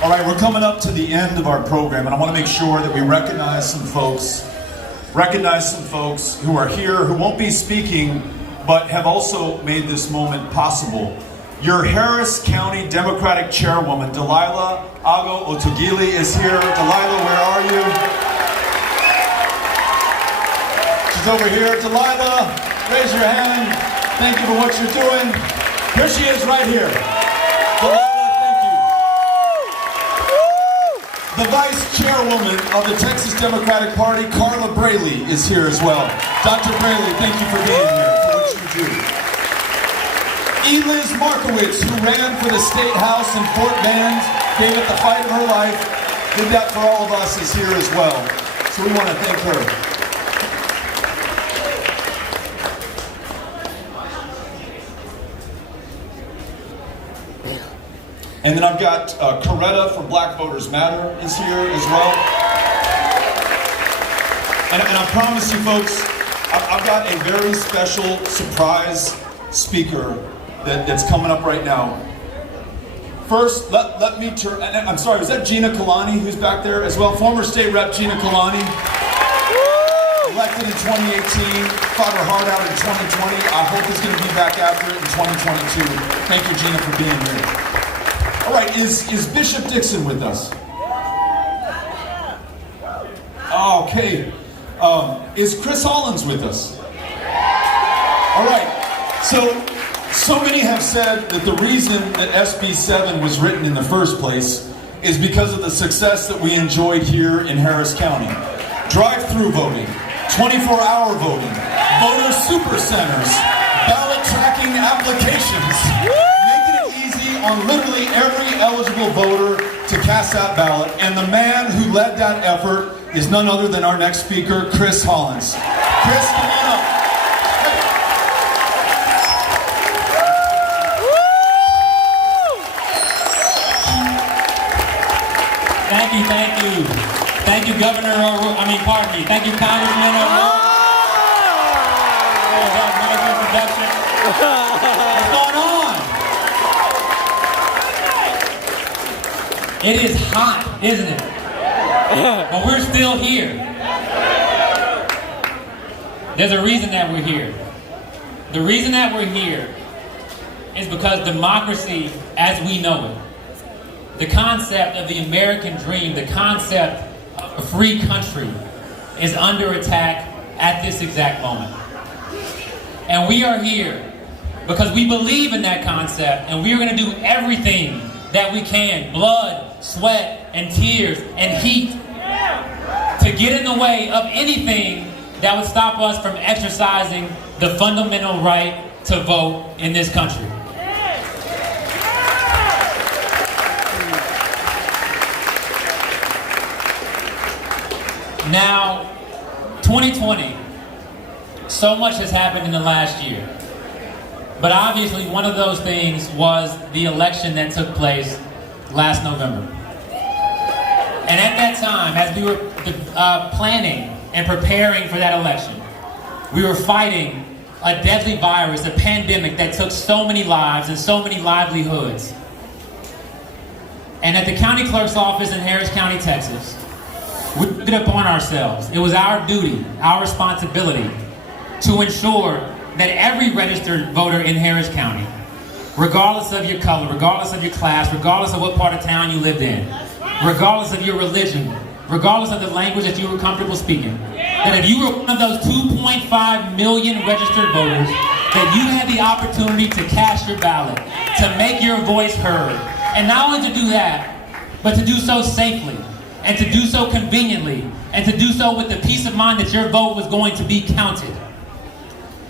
All right, we're coming up to the end of our program, and I want to make sure that we recognize some folks who are here, who won't be speaking, but have also made this moment possible. Your Harris County Democratic Chairwoman, Delilah Ago Otogili, is here. Delilah, where are you? She's over here. Delilah, raise your hand. Thank you for what you're doing. Here she is right here. Delilah, the Vice Chairwoman of the Texas Democratic Party, Carla Braley, is here as well. Dr. Braley, thank you for being here, for what you do. Eliz Markowitz, who ran for the State House in Fort Bend, gave it the fight of her life, did that for all of us, is here as well. So we want to thank her. And then I've got Coretta from Black Voters Matter is here as well. And I promise you folks, I've got a very special surprise speaker that's coming up right now. First, let me turn, and I'm sorry, was that Gina Kalani who's back there as well? Former State Rep Gina Kalani. Elected in 2018, fought her heart out in 2020. I hope is going to be back after it in 2022. Thank you, Gina, for being here. All right, is Bishop Dixon with us? Okay. Is Chris Hollins with us? All right. So many have said that the reason that SB 7 was written in the first place is because of the success that we enjoyed here in Harris County. Drive-through voting, 24-hour voting, voter super centers, ballot tracking applications. On literally every eligible voter to cast that ballot. And the man who led that effort is none other than our next speaker, Chris Hollins. Chris, come on up. Thank you. Thank you, Governor O'Rourke. Thank you, Congressman O'Rourke. What's going on? It is hot, isn't it? But we're still here. There's a reason that we're here. The reason that we're here is because democracy, as we know it, the concept of the American dream, the concept of a free country, is under attack at this exact moment. And we are here because we believe in that concept, and we are going to do everything that we can, blood, sweat, and tears, and heat, to get in the way of anything that would stop us from exercising the fundamental right to vote in this country. Now, 2020, so much has happened in the last year. But obviously one of those things was the election that took place last November. And at that time, as we were planning and preparing for that election, we were fighting a deadly virus, a pandemic that took so many lives and so many livelihoods. And at the county clerk's office in Harris County, Texas, we took it upon ourselves. It was our duty, our responsibility, to ensure that every registered voter in Harris County, regardless of your color, regardless of your class, regardless of what part of town you lived in, regardless of your religion, regardless of the language that you were comfortable speaking, that if you were one of those 2.5 million registered voters, that you had the opportunity to cast your ballot, to make your voice heard. And not only to do that, but to do so safely, and to do so conveniently, and to do so with the peace of mind that your vote was going to be counted.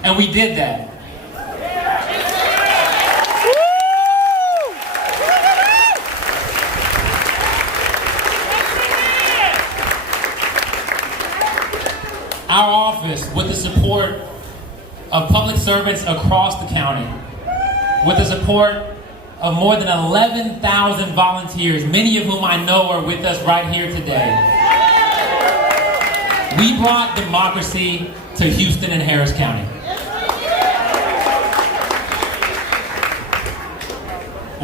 And we did that. our office, with the support of public servants across the county, with the support of more than 11,000 volunteers, many of whom I know are with us right here today, we brought democracy to Houston and Harris County.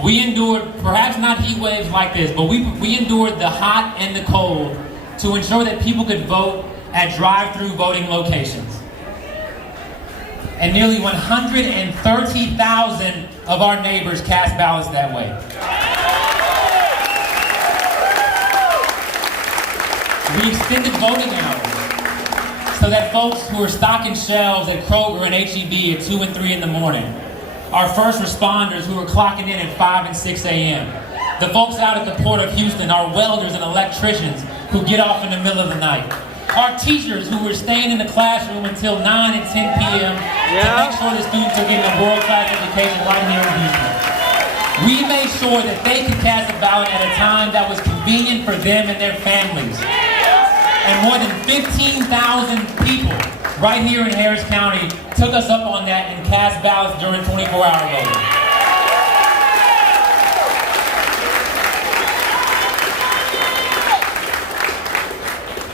We endured, perhaps not heat waves like this, but we endured the hot and the cold to ensure that people could vote at drive-through voting locations. And nearly 130,000 of our neighbors cast ballots that way. We extended voting hours so that folks who are stocking shelves at Kroger and H-E-B at 2 and 3 in the morning, our first responders who are clocking in at 5 and 6 a.m., the folks out at the Port of Houston, our welders and electricians who get off in the middle of the night, our teachers who were staying in the classroom until 9 and 10 p.m. to make sure the students are getting a world-class education right here in Houston. We made sure that they could cast a ballot at a time that was convenient for them and their families. And more than 15,000 people right here in Harris County took us up on that and cast ballots during 24-hour voting.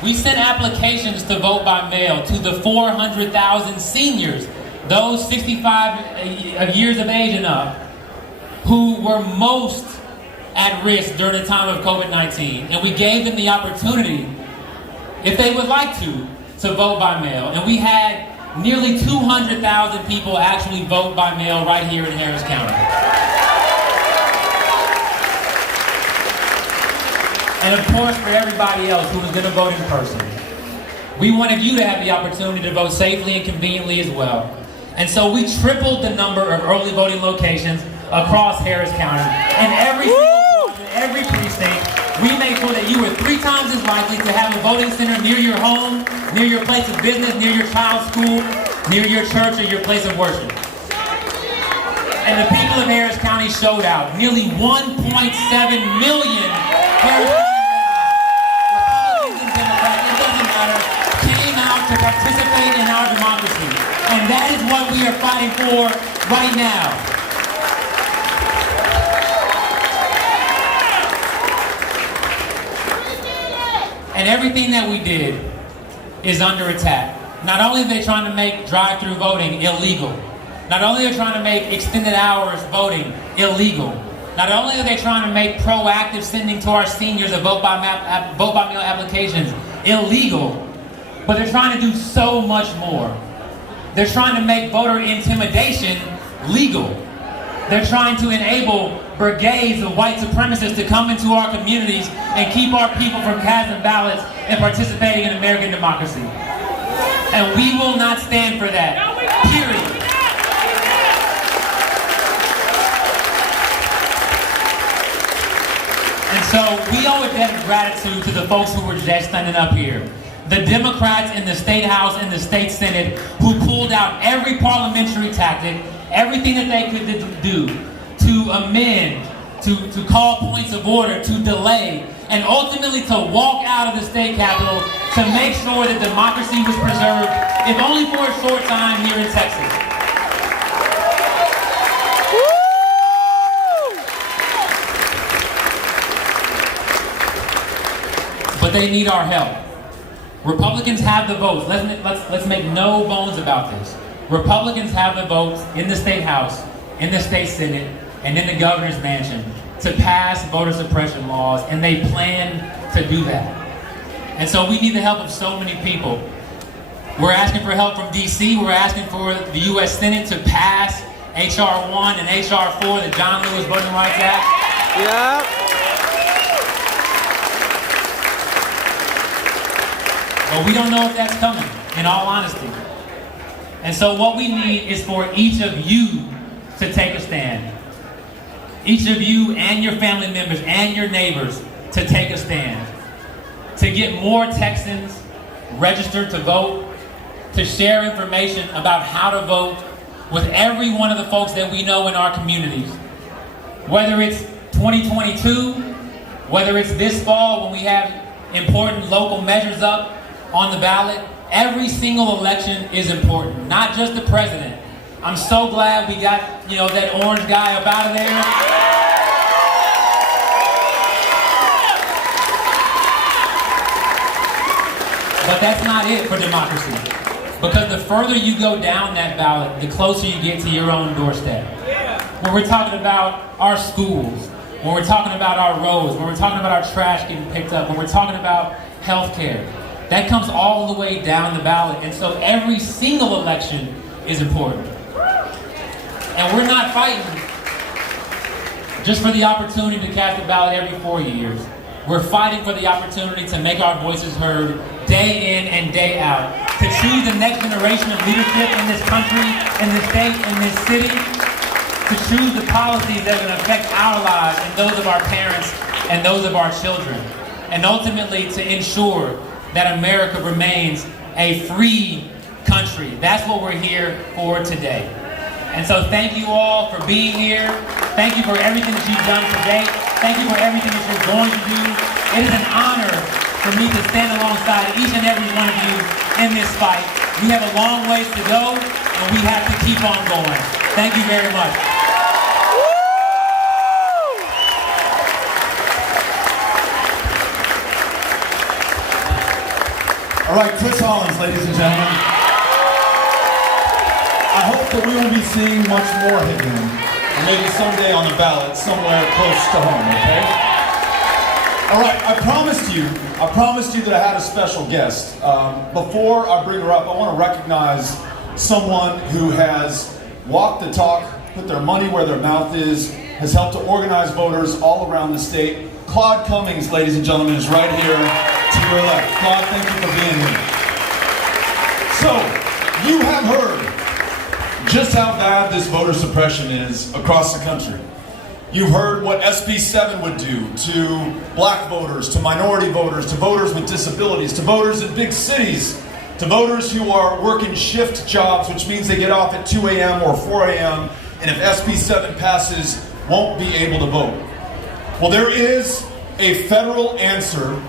We sent applications to vote by mail to the 400,000 seniors, those 65 years of age and up, who were most at risk during the time of COVID-19. And we gave them the opportunity, if they would like to vote by mail. And we had nearly 200,000 people actually vote by mail right here in Harris County. And of course, for everybody else who was going to vote in person, we wanted you to have the opportunity to vote safely and conveniently as well. And so we tripled the number of early voting locations across Harris County. And every single quadrant, every precinct, we made sure that you were 3 times as likely to have a voting center near your home, near your place of business, near your child's school, near your church, or your place of worship. And the people of Harris County showed out. Nearly 1.7 million Harris County Republicans and Democrats, it doesn't matter, came out to participate in our democracy. And that is what we are fighting for right now. And everything that we did is under attack. Not only are they trying to make drive-through voting illegal, not only are they trying to make extended hours voting illegal, not only are they trying to make proactive sending to our seniors of vote by mail applications illegal, but they're trying to do so much more. They're trying to make voter intimidation legal. They're trying to enable brigades of white supremacists to come into our communities and keep our people from casting ballots and participating in American democracy. And we will not stand for that, period. And so we owe a debt of gratitude to the folks who were just standing up here. The Democrats in the State House and the State Senate who pulled out every parliamentary tactic, everything that they could do to amend, to call points of order, to delay, and ultimately to walk out of the state capitol to make sure that democracy was preserved, if only for a short time here in Texas. But they need our help. Republicans have the votes. Let's make no bones about this. Republicans have the votes in the State House, in the State Senate, and in the governor's mansion to pass voter suppression laws, and they plan to do that. And so we need the help of so many people. We're asking for help from D.C. We're asking for the U.S. Senate to pass H.R. 1 and H.R. 4, the John Lewis Voting Rights Act. Yeah. But we don't know if that's coming, in all honesty. And so what we need is for each of you to take a stand. Each of you and your family members and your neighbors to take a stand. To get more Texans registered to vote, to share information about how to vote with every one of the folks that we know in our communities. Whether it's 2022, whether it's this fall when we have important local measures up, on the ballot, every single election is important, not just the president. I'm so glad we got, that orange guy up out of there. But that's not it for democracy. Because the further you go down that ballot, the closer you get to your own doorstep. When we're talking about our schools, when we're talking about our roads, when we're talking about our trash getting picked up, when we're talking about healthcare, that comes all the way down the ballot. And so every single election is important. And we're not fighting just for the opportunity to cast a ballot every 4 years. We're fighting for the opportunity to make our voices heard day in and day out, to choose the next generation of leadership in this country, in this state, in this city, to choose the policies that are going to affect our lives and those of our parents and those of our children, and ultimately to ensure that America remains a free country. That's what we're here for today. And so thank you all for being here. Thank you for everything that you've done today. Thank you for everything that you're going to do. It is an honor for me to stand alongside each and every one of you in this fight. We have a long ways to go, and we have to keep on going. Thank you very much. All right, Chris Hollins, ladies and gentlemen. I hope that we will be seeing much more of him, and maybe someday on the ballot somewhere close to home, okay? All right, I promised you that I had a special guest. Before I bring her up, I want to recognize someone who has walked the talk, put their money where their mouth is, has helped to organize voters all around the state. Claude Cummings, ladies and gentlemen, is right here to your left. Claude, thank you for being here. So, you have heard just how bad this voter suppression is across the country. You've heard what SB 7 would do to black voters, to minority voters, to voters with disabilities, to voters in big cities, to voters who are working shift jobs, which means they get off at 2 a.m. or 4 a.m., and if SB 7 passes, won't be able to vote. Well, there is a federal answer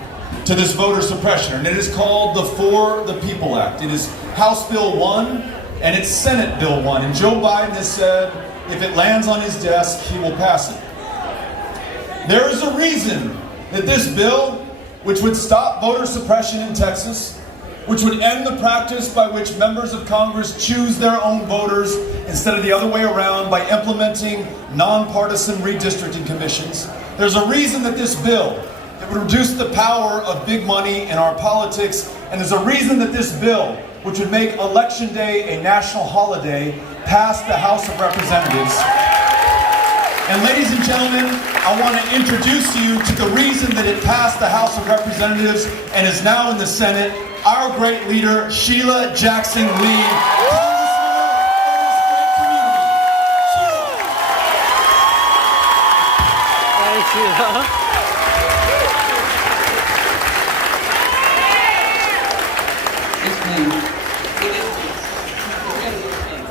to this voter suppression, and it is called the For the People Act. It is House Bill 1, and it's Senate Bill 1, and Joe Biden has said if it lands on his desk, he will pass it. There is a reason that this bill, which would stop voter suppression in Texas, which would end the practice by which members of Congress choose their own voters instead of the other way around by implementing nonpartisan redistricting commissions. There's a reason that this bill, it would reduce the power of big money in our politics, and there's a reason that this bill, which would make Election Day a national holiday, passed the House of Representatives. And ladies and gentlemen, I want to introduce you to the reason that it passed the House of Representatives and is now in the Senate, our great leader, Sheila Jackson Lee.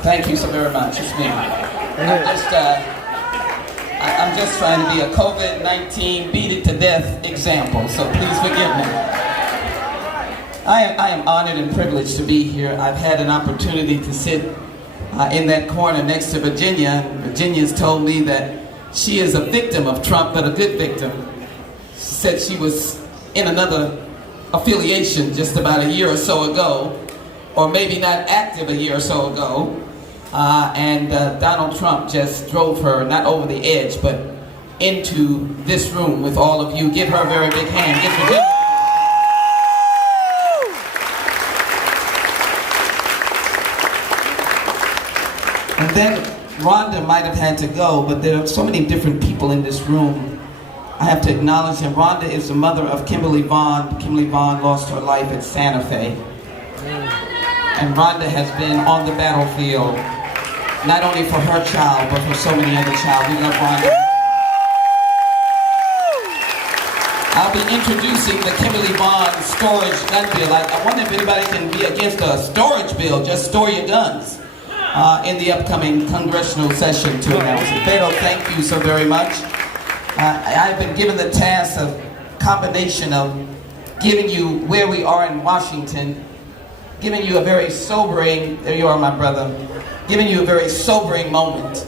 Thank you so very much. It's me. I'm just trying to be a COVID-19 beat it to death example, so please forgive me. I am honored and privileged to be here. I've had an opportunity to sit in that corner next to Virginia. Virginia's told me that she is a victim of Trump, but a good victim. She said she was in another affiliation just about a year or so ago, or maybe not active a year or so ago. And Donald Trump just drove her, not over the edge, but into this room with all of you. Give her a very big hand. Give Virginia. And then Rhonda might have had to go, but there are so many different people in this room. I have to acknowledge him. Rhonda is the mother of Kimberly Vaughn. Kimberly Vaughn lost her life at Santa Fe. And Rhonda has been on the battlefield, not only for her child, but for so many other child. We love Rhonda. I'll be introducing the Kimberly Vaughn storage gun bill. I wonder if anybody can be against a storage bill, just store your guns, in the upcoming congressional session to announce it. Beto, thank you so very much. I've been given the task of combination of giving you where we are in Washington, giving you a very sobering, there you are, my brother, giving you a very sobering moment,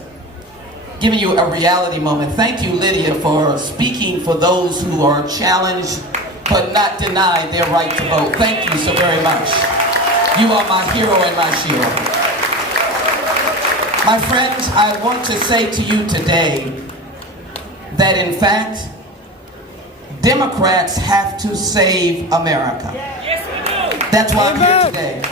giving you a reality moment. Thank you, Lydia, for speaking for those who are challenged but not denied their right to vote. Thank you so very much. You are my hero and my shield. My friends, I want to say to you today that in fact, Democrats have to save America. Yes, we do. That's why I'm here today.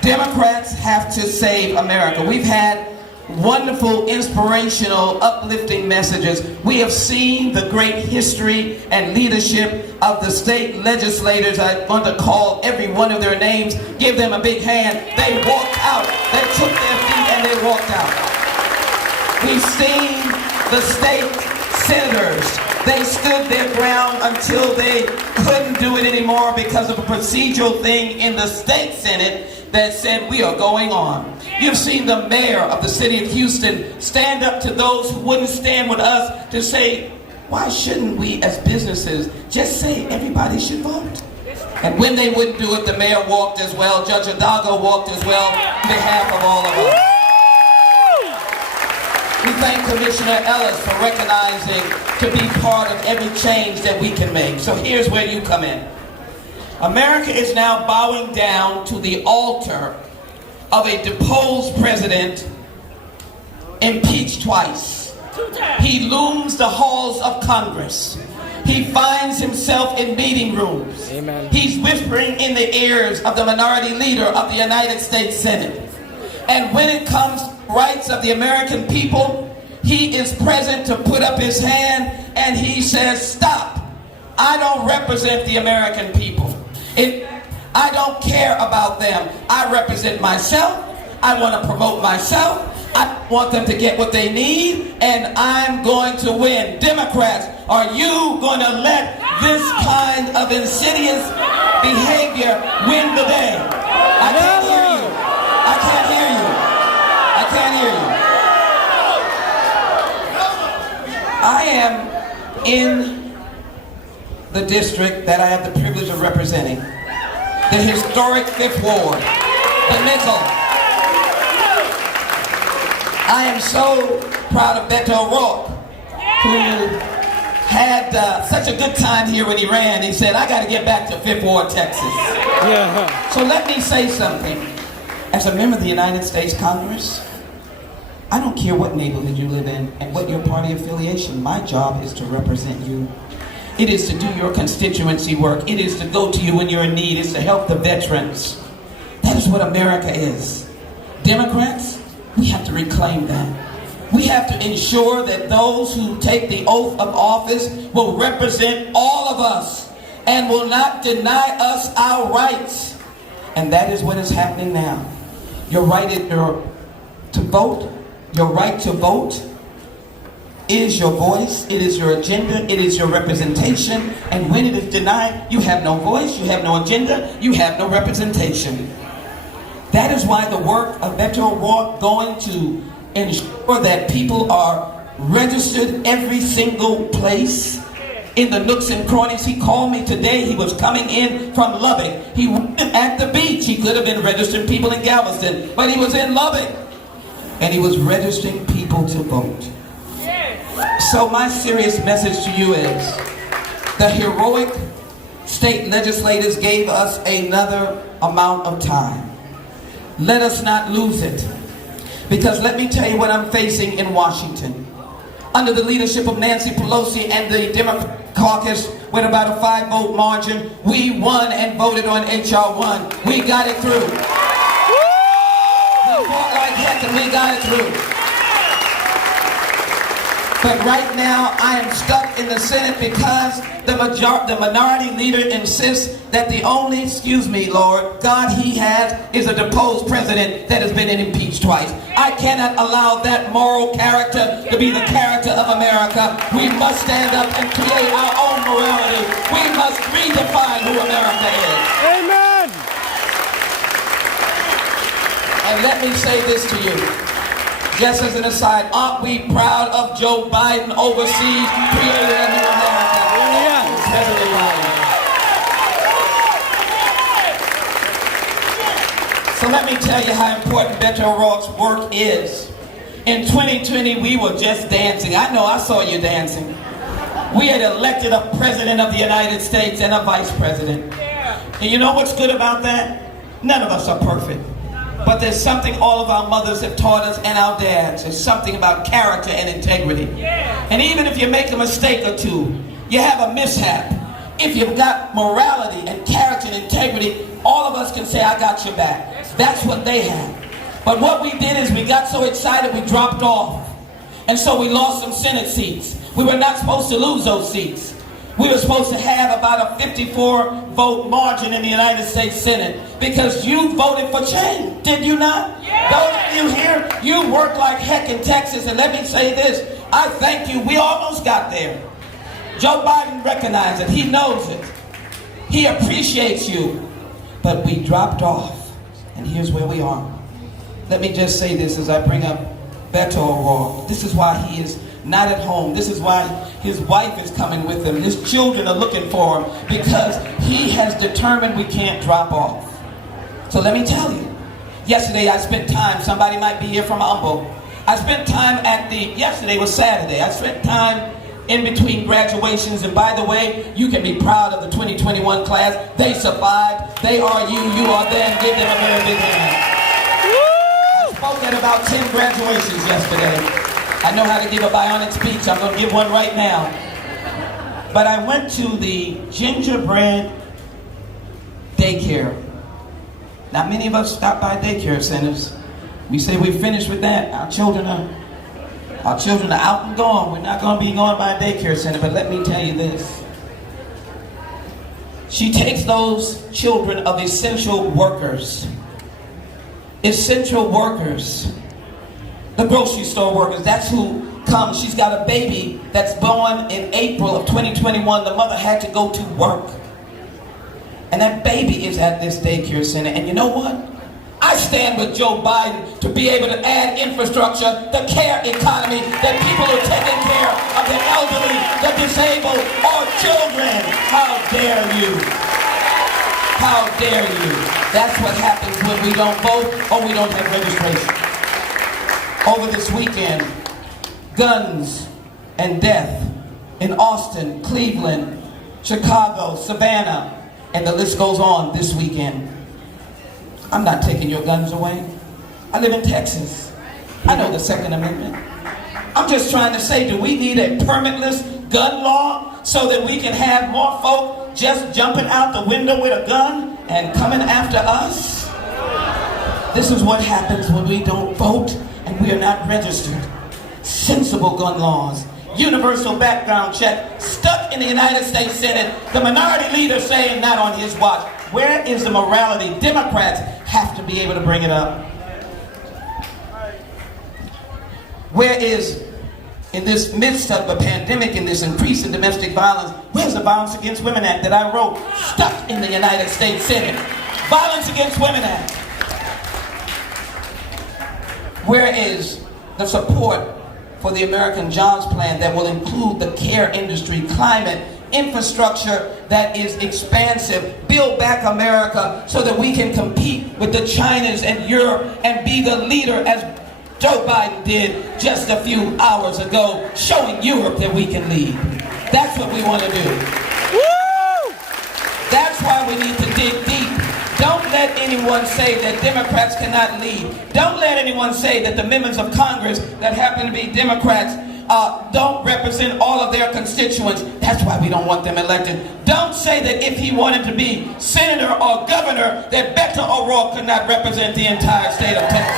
Democrats have to save America. We've had wonderful, inspirational, uplifting messages. We have seen the great history and leadership of the state legislators. I want to call every one of their names, give them a big hand. They walked out. They took their feet and they walked out. We've seen the state senators. They stood their ground until they couldn't do it anymore because of a procedural thing in the state Senate that said we are going on. You've seen the mayor of the city of Houston stand up to those who wouldn't stand with us to say, why shouldn't we as businesses just say everybody should vote? And when they wouldn't do it, the mayor walked as well. Judge Hidalgo walked as well on behalf of all of us. We thank Commissioner Ellis for recognizing to be part of every change that we can make. So here's where you come in. America is now bowing down to the altar of a deposed president, impeached twice. He looms the halls of Congress. He finds himself in meeting rooms. Amen. He's whispering in the ears of the minority leader of the United States Senate. And when it comes to the rights of the American people, he is present to put up his hand and he says, stop. I don't represent the American people. I don't care about them. I represent myself. I want to promote myself. I want them to get what they need, and I'm going to win. Democrats, are you going to let this kind of insidious behavior win the day? I can't hear you. I can't hear you. I can't hear you. I am in the district that I have the privilege of representing. The historic 5th Ward, the Nickel. I am so proud of Beto O'Rourke, who had such a good time here when he ran. He said, I got to get back to 5th Ward, Texas. Yeah. So let me say something. As a member of the United States Congress, I don't care what neighborhood you live in and what your party affiliation. My job is to represent you. It is to do your constituency work. It is to go to you when you're in need. It's to help the veterans. That is what America is. Democrats, we have to reclaim that. We have to ensure that those who take the oath of office will represent all of us and will not deny us our rights. And that is what is happening now. Your right to vote, your right to vote is your voice, it is your agenda, it is your representation, and when it is denied, you have no voice, you have no agenda, you have no representation. That is why the work of Beto O'Rourke going to ensure that people are registered every single place, in the nooks and crannies. He called me today, he was coming in from Lubbock. He wasn't at the beach, he could have been registering people in Galveston, but he was in Lubbock, and he was registering people to vote. So my serious message to you is, the heroic state legislators gave us another amount of time. Let us not lose it. Because let me tell you what I'm facing in Washington. Under the leadership of Nancy Pelosi and the Democratic caucus, with about a 5-vote margin, we won and voted on H.R. 1. We got it through. We fought like heck and we got it through. But right now, I am stuck in the Senate because the minority leader insists that the only, excuse me, Lord, God he has is a deposed president that has been impeached twice. I cannot allow that moral character to be the character of America. We must stand up and create our own morality. We must redefine who America is. Amen. And let me say this to you. Just as an aside, aren't we proud of Joe Biden overseas creating a new America? Yes. So let me tell you how important Beto O'Rourke's work is. In 2020, we were just dancing. I know, I saw you dancing. We had elected a president of the United States and a vice president. And you know what's good about that? None of us are perfect. But there's something all of our mothers have taught us and our dads. There's something about character and integrity. And even if you make a mistake or two, you have a mishap. If you've got morality and character and integrity, all of us can say, I got your back. That's what they have. But what we did is we got so excited we dropped off. And so we lost some Senate seats. We were not supposed to lose those seats. We were supposed to have about a 54-vote margin in the United States Senate because you voted for change, did you not? Those of you here, you worked like heck in Texas, and let me say this, I thank you, we almost got there. Joe Biden recognized it, he knows it. He appreciates you, but we dropped off, and here's where we are. Let me just say this as I bring up Beto O'Rourke. This is why he is not at home. This is why his wife is coming with him. His children are looking for him because he has determined we can't drop off. So let me tell you, yesterday I spent time, somebody might be here from Humboldt. I spent time yesterday was Saturday, I spent time in between graduations, and by the way, you can be proud of the 2021 class. They survived, they are you are them, give them a very big hand. I spoke at about 10 graduations yesterday. I know how to give a bionic speech. I'm going to give one right now. But I went to the gingerbread daycare. Not many of us stop by daycare centers. We say we're finished with that. Our children are out and gone. We're not going to be going by a daycare center. But let me tell you this. She takes those children of essential workers. Essential workers. The grocery store workers, that's who comes. She's got a baby that's born in April of 2021. The mother had to go to work. And that baby is at this daycare center. And you know what? I stand with Joe Biden to be able to add infrastructure, the care economy, that people are taking care of the elderly, the disabled, or children. How dare you? How dare you? That's what happens when we don't vote or we don't have registration. Over this weekend, guns and death in Austin, Cleveland, Chicago, Savannah, and the list goes on this weekend. I'm not taking your guns away. I live in Texas. I know the Second Amendment. I'm just trying to say, do we need a permitless gun law so that we can have more folk just jumping out the window with a gun and coming after us? This is what happens when we don't vote and we are not registered. Sensible gun laws, universal background check, stuck in the United States Senate, the minority leader saying not on his watch. Where is the morality? Democrats have to be able to bring it up. Where is, in this midst of a pandemic, in this increase in domestic violence, where's the Violence Against Women Act that I wrote? Stuck in the United States Senate. Violence Against Women Act. Where is the support for the American Jobs Plan that will include the care industry, climate, infrastructure that is expansive, build back America so that we can compete with the Chinas and Europe and be the leader as Joe Biden did just a few hours ago, showing Europe that we can lead. That's what we want to do. Woo! That's why we need to dig deep. Don't let anyone say that Democrats cannot lead. Don't let anyone say that the members of Congress that happen to be Democrats don't represent all of their constituents. That's why we don't want them elected. Don't say that if he wanted to be senator or governor, that Beto O'Rourke could not represent the entire state of Texas.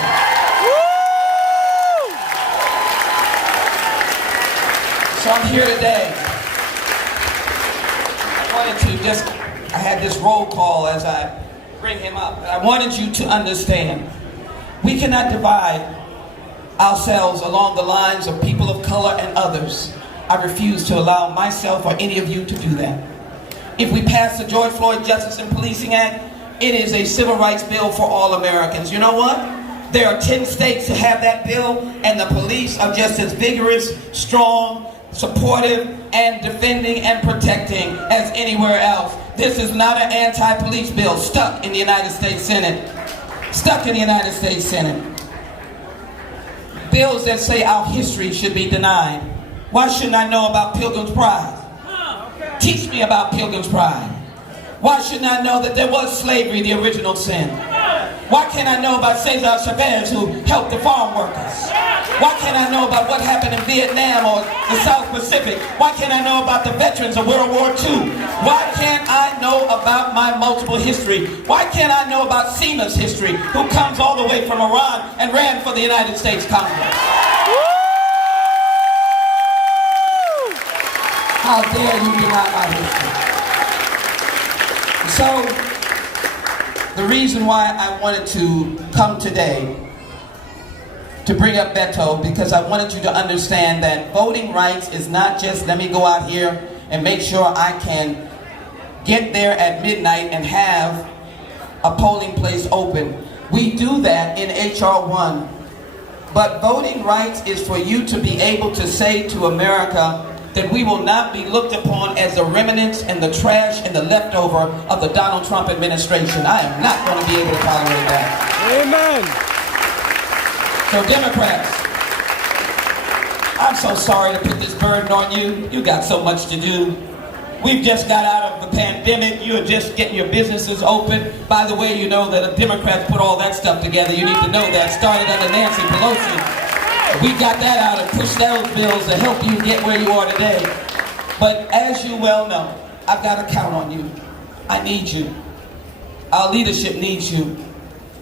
So I'm here today. I had this roll call as I bring him up. But I wanted you to understand, we cannot divide ourselves along the lines of people of color and others. I refuse to allow myself or any of you to do that. If we pass the George Floyd Justice and Policing Act, it is a civil rights bill for all Americans. You know what? There are 10 states that have that bill, and the police are just as vigorous, strong, supportive, and defending and protecting as anywhere else. This is not an anti-police bill stuck in the United States Senate. stuck in the United States Senate. Bills that say our history should be denied. Why shouldn't I know about Pilgrim's Pride? Teach me about Pilgrim's Pride. Why shouldn't I know that there was slavery, the original sin? Why can't I know about Cesar Chavez, who helped the farm workers? Why can't I know about what happened in Vietnam or the South Pacific? Why can't I know about the veterans of World War II? Why can't I know about my multiple history? Why can't I know about Seema's history, who comes all the way from Iran and ran for the United States Congress? How dare you deny my history? So, the reason why I wanted to come today to bring up Beto, because I wanted you to understand that voting rights is not just let me go out here and make sure I can get there at midnight and have a polling place open. We do that in H.R. 1. But voting rights is for you to be able to say to America that we will not be looked upon as the remnants and the trash and the leftover of the Donald Trump administration. I am not going to be able to tolerate that. Amen. So Democrats, I'm so sorry to put this burden on you. You got so much to do. We've just got out of the pandemic. You're just getting your businesses open. By the way, you know that the Democrats put all that stuff together. You need to know that. Started under Nancy Pelosi. We got that out and pushed those bills to help you get where you are today. But as you well know, I've got to count on you. I need you. Our leadership needs you.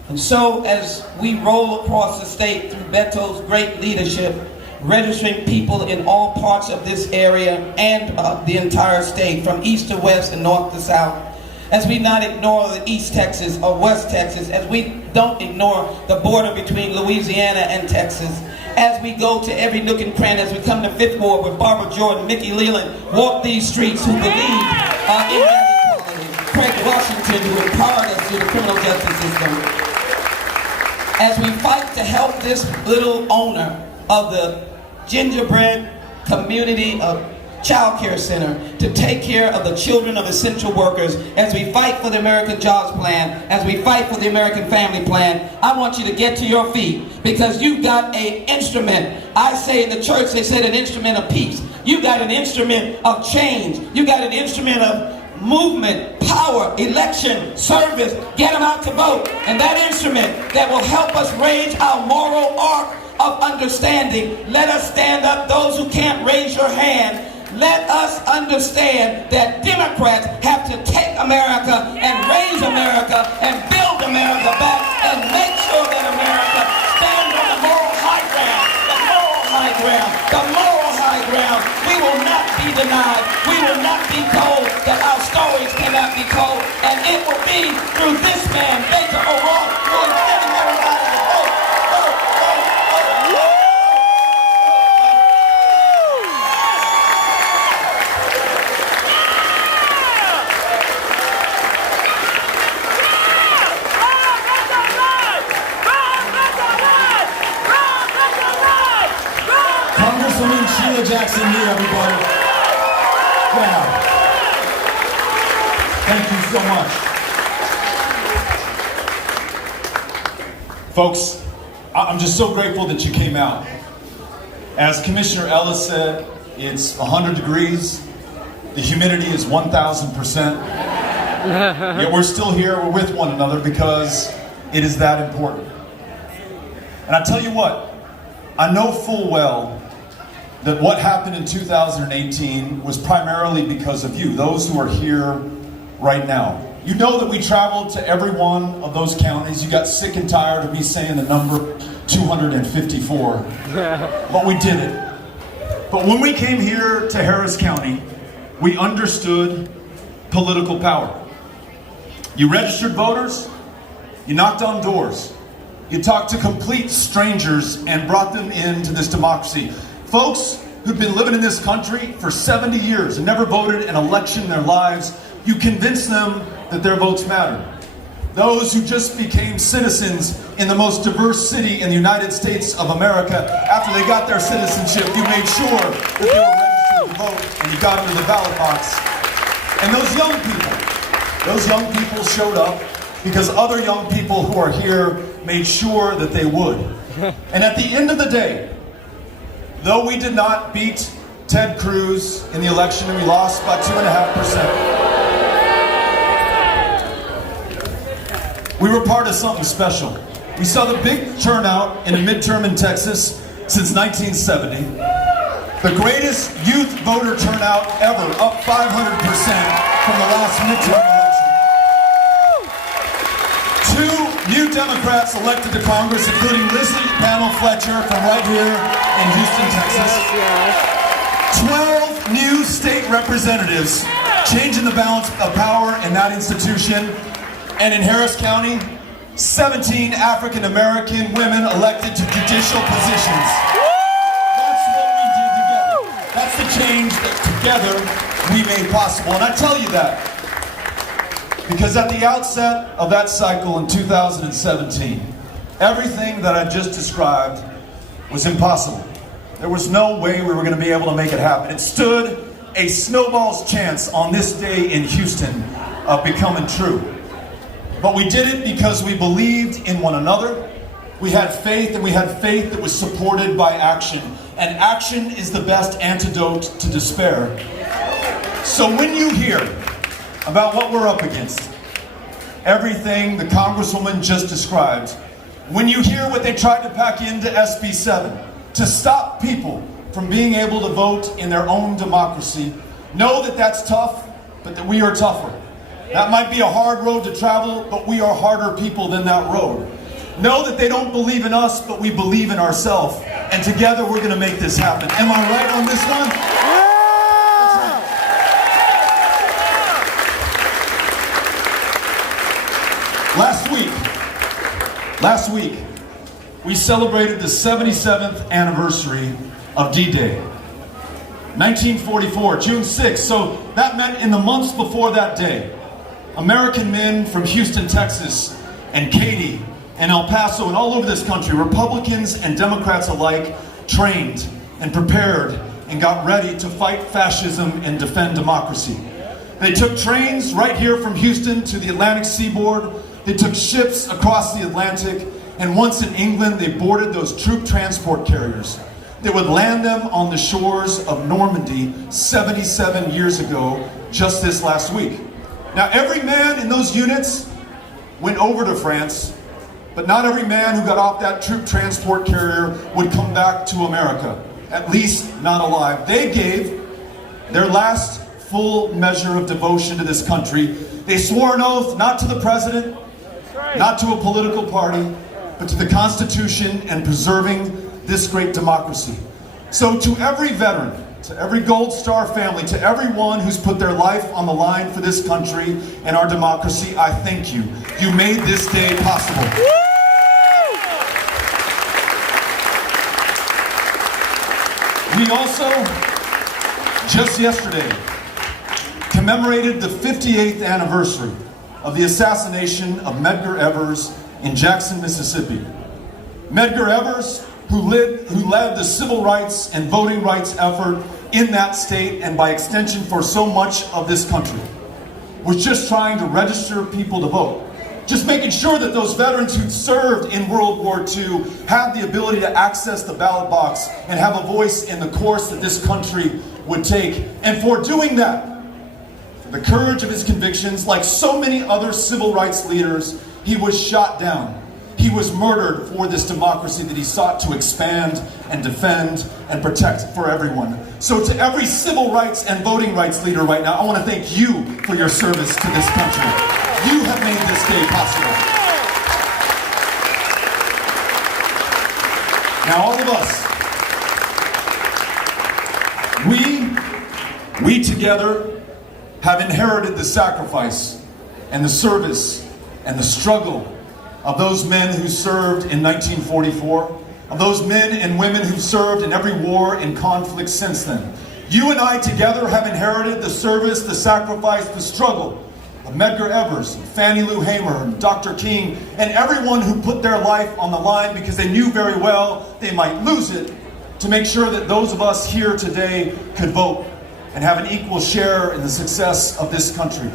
And so as we roll across the state through Beto's great leadership, registering people in all parts of this area and the entire state, from east to west and north to south, as we not ignore the East Texas or West Texas, as we don't ignore the border between Louisiana and Texas, as we go to every nook and cranny, as we come to Fifth Ward with Barbara Jordan, Mickey Leland, walk these streets who believe in that equality, Craig Washington, who empowered us through the criminal justice system, as we fight to help this little owner of the gingerbread community of child care center to take care of the children of essential workers, as we fight for the American Jobs Plan, as we fight for the American Family Plan, I want you to get to your feet, because you got an instrument. I say in the church, they said an instrument of peace. You got an instrument of change. You got an instrument of movement, power, election, service. Get them out to vote. And that instrument that will help us raise our moral arc of understanding. Let us stand up, those who can't raise your hand. Let us understand that Democrats have to take America and raise America and build America back and make sure that America stands on the moral high ground, the moral high ground, the moral high ground. We will not be denied. We will not be told that our stories cannot be told. And it will be through this man, Beto O'Rourke, who is getting everybody to vote. Jackson here, everybody. Wow. Thank you so much. Folks, I'm just so grateful that you came out. As Commissioner Ellis said, it's 100 degrees. The humidity is 1,000%. Yet we're still here, we're with one another because it is that important. And I tell you what, I know full well that what happened in 2018 was primarily because of you, those who are here right now. You know that we traveled to every one of those counties. You got sick and tired of me saying the number 254, but we did it. But when we came here to Harris County, we understood political power. You registered voters, you knocked on doors, you talked to complete strangers and brought them into this democracy. Folks who've been living in this country for 70 years and never voted an election in their lives, you convinced them that their votes matter. Those who just became citizens in the most diverse city in the United States of America, after they got their citizenship, you made sure that they were registered to vote and you got them to the ballot box. And those young people showed up because other young people who are here made sure that they would. And at the end of the day, though we did not beat Ted Cruz in the election and we lost by 2.5%, we were part of something special. We saw the big turnout in a midterm in Texas since 1970. The greatest youth voter turnout ever, up 500% from the last midterm election. 2 new Democrats elected to Congress, including Lizzie Panel Fletcher from right here in Houston, Texas. 12 new state representatives, changing the balance of power in that institution. And in Harris County, 17 African American women elected to judicial positions. That's what we did together. That's the change that together we made possible. And I tell you that because at the outset of that cycle in 2017, everything that I just described was impossible. There was no way we were going to be able to make it happen. It stood a snowball's chance on this day in Houston of becoming true. But we did it because we believed in one another. We had faith, and we had faith that was supported by action. And action is the best antidote to despair. So when you hear about what we're up against, everything the Congresswoman just described, when you hear what they tried to pack into SB 7 to stop people from being able to vote in their own democracy, know that that's tough, but that we are tougher. That might be a hard road to travel, but we are harder people than that road. Know that they don't believe in us, but we believe in ourselves. And together we're going to make this happen. Am I right on this one? Yeah! Last week, we celebrated the 77th anniversary of D-Day. 1944, June 6th. So that meant in the months before that day, American men from Houston, Texas, and Katy, and El Paso, and all over this country, Republicans and Democrats alike, trained and prepared and got ready to fight fascism and defend democracy. They took trains right here from Houston to the Atlantic seaboard. They took ships across the Atlantic, and once in England, they boarded those troop transport carriers that would land them on the shores of Normandy 77 years ago, just this last week. Now, every man in those units went over to France, but not every man who got off that troop transport carrier would come back to America, at least not alive. They gave their last full measure of devotion to this country. They swore an oath not to the president, not to a political party, but to the Constitution and preserving this great democracy. So to every veteran, to every Gold Star family, to everyone who's put their life on the line for this country and our democracy, I thank you. You made this day possible. We also, just yesterday, commemorated the 58th anniversary of the assassination of Medgar Evers in Jackson, Mississippi. Medgar Evers, who led the civil rights and voting rights effort in that state and by extension for so much of this country, was just trying to register people to vote. Just making sure that those veterans who served in World War II have the ability to access the ballot box and have a voice in the course that this country would take. And for doing that, for the courage of his convictions, like so many other civil rights leaders, he was shot down. He was murdered for this democracy that he sought to expand and defend and protect for everyone. So to every civil rights and voting rights leader right now, I want to thank you for your service to this country. You have made this day possible. Now all of us, we together have inherited the sacrifice and the service and the struggle of those men who served in 1944, of those men and women who served in every war and conflict since then. You and I together have inherited the service, the sacrifice, the struggle of Medgar Evers, Fannie Lou Hamer, and Dr. King, and everyone who put their life on the line because they knew very well they might lose it to make sure that those of us here today could vote and have an equal share in the success of this country.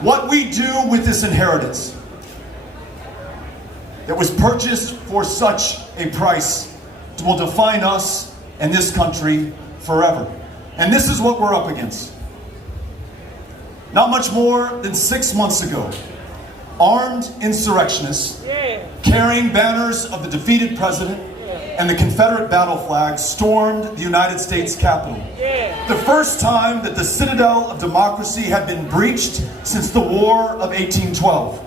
What we do with this inheritance that was purchased for such a price will define us and this country forever. And this is what we're up against. Not much more than 6 months ago, armed insurrectionists carrying banners of the defeated president and the Confederate battle flag stormed the United States Capitol. The first time that the citadel of democracy had been breached since the War of 1812.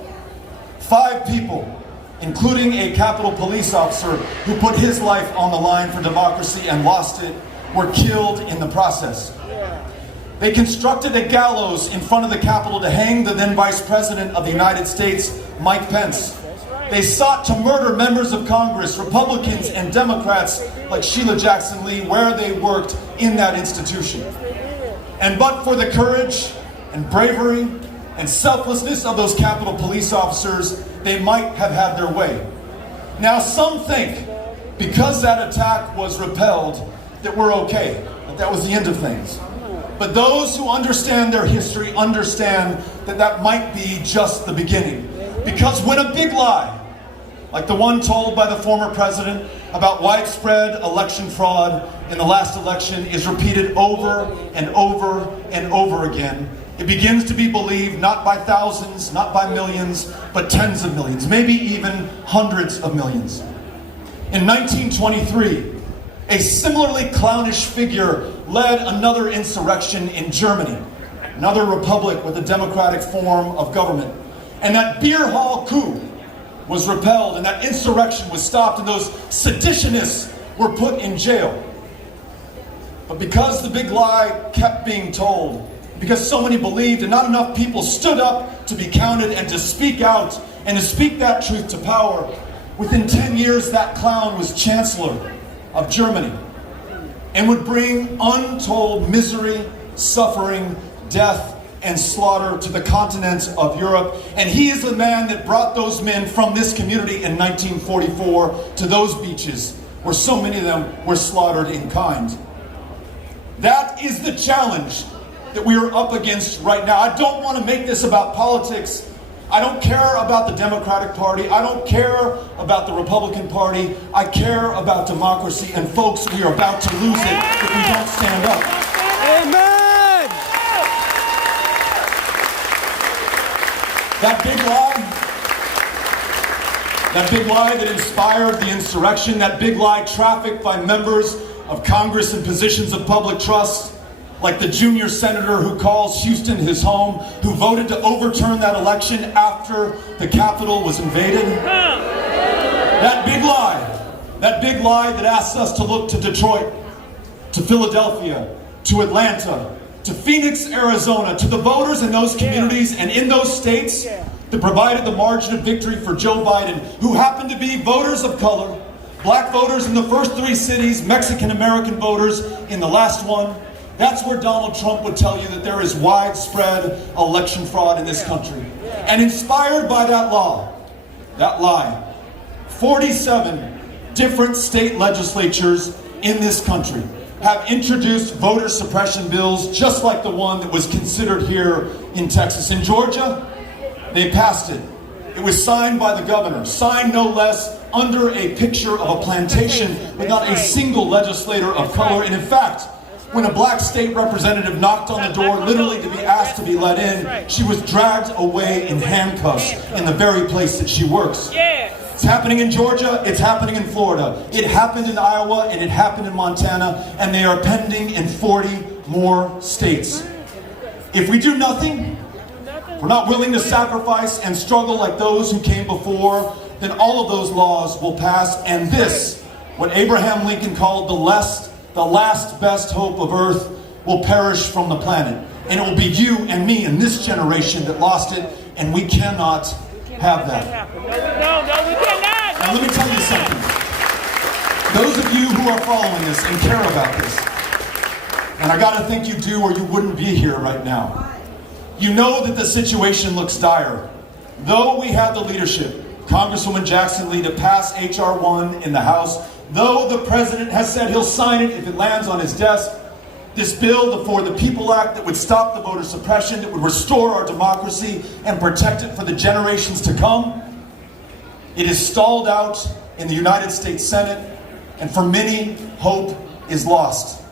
5 people, including a Capitol police officer who put his life on the line for democracy and lost it, were killed in the process. They constructed a gallows in front of the Capitol to hang the then Vice President of the United States, Mike Pence. They sought to murder members of Congress, Republicans and Democrats like Sheila Jackson Lee, where they worked in that institution. And but for the courage and bravery and selflessness of those Capitol police officers, they might have had their way. Now some think, because that attack was repelled, that we're okay, that was the end of things. But those who understand their history understand that that might be just the beginning. Because when a big lie, like the one told by the former president about widespread election fraud in the last election, is repeated over and over and over again, it begins to be believed not by thousands, not by millions, but tens of millions, maybe even hundreds of millions. In 1923, a similarly clownish figure led another insurrection in Germany, another republic with a democratic form of government. And that beer hall coup was repelled, and that insurrection was stopped, and those seditionists were put in jail. But because the big lie kept being told, because so many believed and not enough people stood up to be counted and to speak out and to speak that truth to power, within 10 years that clown was Chancellor of Germany and would bring untold misery, suffering, death, and slaughter to the continent of Europe. And he is the man that brought those men from this community in 1944 to those beaches where so many of them were slaughtered in kind. That is the challenge that we are up against right now. I don't want to make this about politics. I don't care about the Democratic Party. I don't care about the Republican Party. I care about democracy. And folks, we are about to lose it if we don't stand up. Amen! That big lie that inspired the insurrection, that big lie trafficked by members of Congress in positions of public trust, like the junior senator who calls Houston his home, who voted to overturn that election after the Capitol was invaded. That big lie that asks us to look to Detroit, to Philadelphia, to Atlanta, to Phoenix, Arizona, to the voters in those communities and in those states that provided the margin of victory for Joe Biden, who happened to be voters of color, black voters in the first 3 cities, Mexican-American voters in the last one. That's where Donald Trump would tell you that there is widespread election fraud in this country. And inspired by that lie, 47 different state legislatures in this country have introduced voter suppression bills just like the one that was considered here in Texas. In Georgia, they passed it. It was signed by the governor, signed no less, under a picture of a plantation with not a single legislator of color. And in fact, when a black state representative knocked on the door, literally to be asked to be let in, she was dragged away in handcuffs in the very place that she works. It's happening in Georgia, it's happening in Florida, it happened in Iowa, and it happened in Montana, and they are pending in 40 more states. If we do nothing, we're not willing to sacrifice and struggle like those who came before, then all of those laws will pass, and this, what Abraham Lincoln called the last best hope of earth, will perish from the planet. And it will be you and me and this generation that lost it, and we cannot have that. Now let me tell you something. Those of you who are following this and care about this, and I gotta think you do or you wouldn't be here right now, you know that the situation looks dire. Though we had the leadership, Congresswoman Jackson Lee, to pass H.R. 1 in the House, though the president has said he'll sign it if it lands on his desk, this bill, the For the People Act, that would stop the voter suppression, that would restore our democracy and protect it for the generations to come, It is stalled out in the United States Senate, and for many, hope is lost.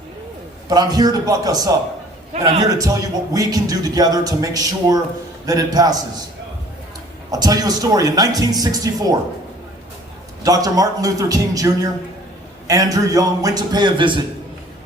But I'm here to buck us up, and I'm here to tell you what we can do together to make sure that it passes. I'll tell you a story. In 1964, Dr. Martin Luther King Jr., Andrew Young went to pay a visit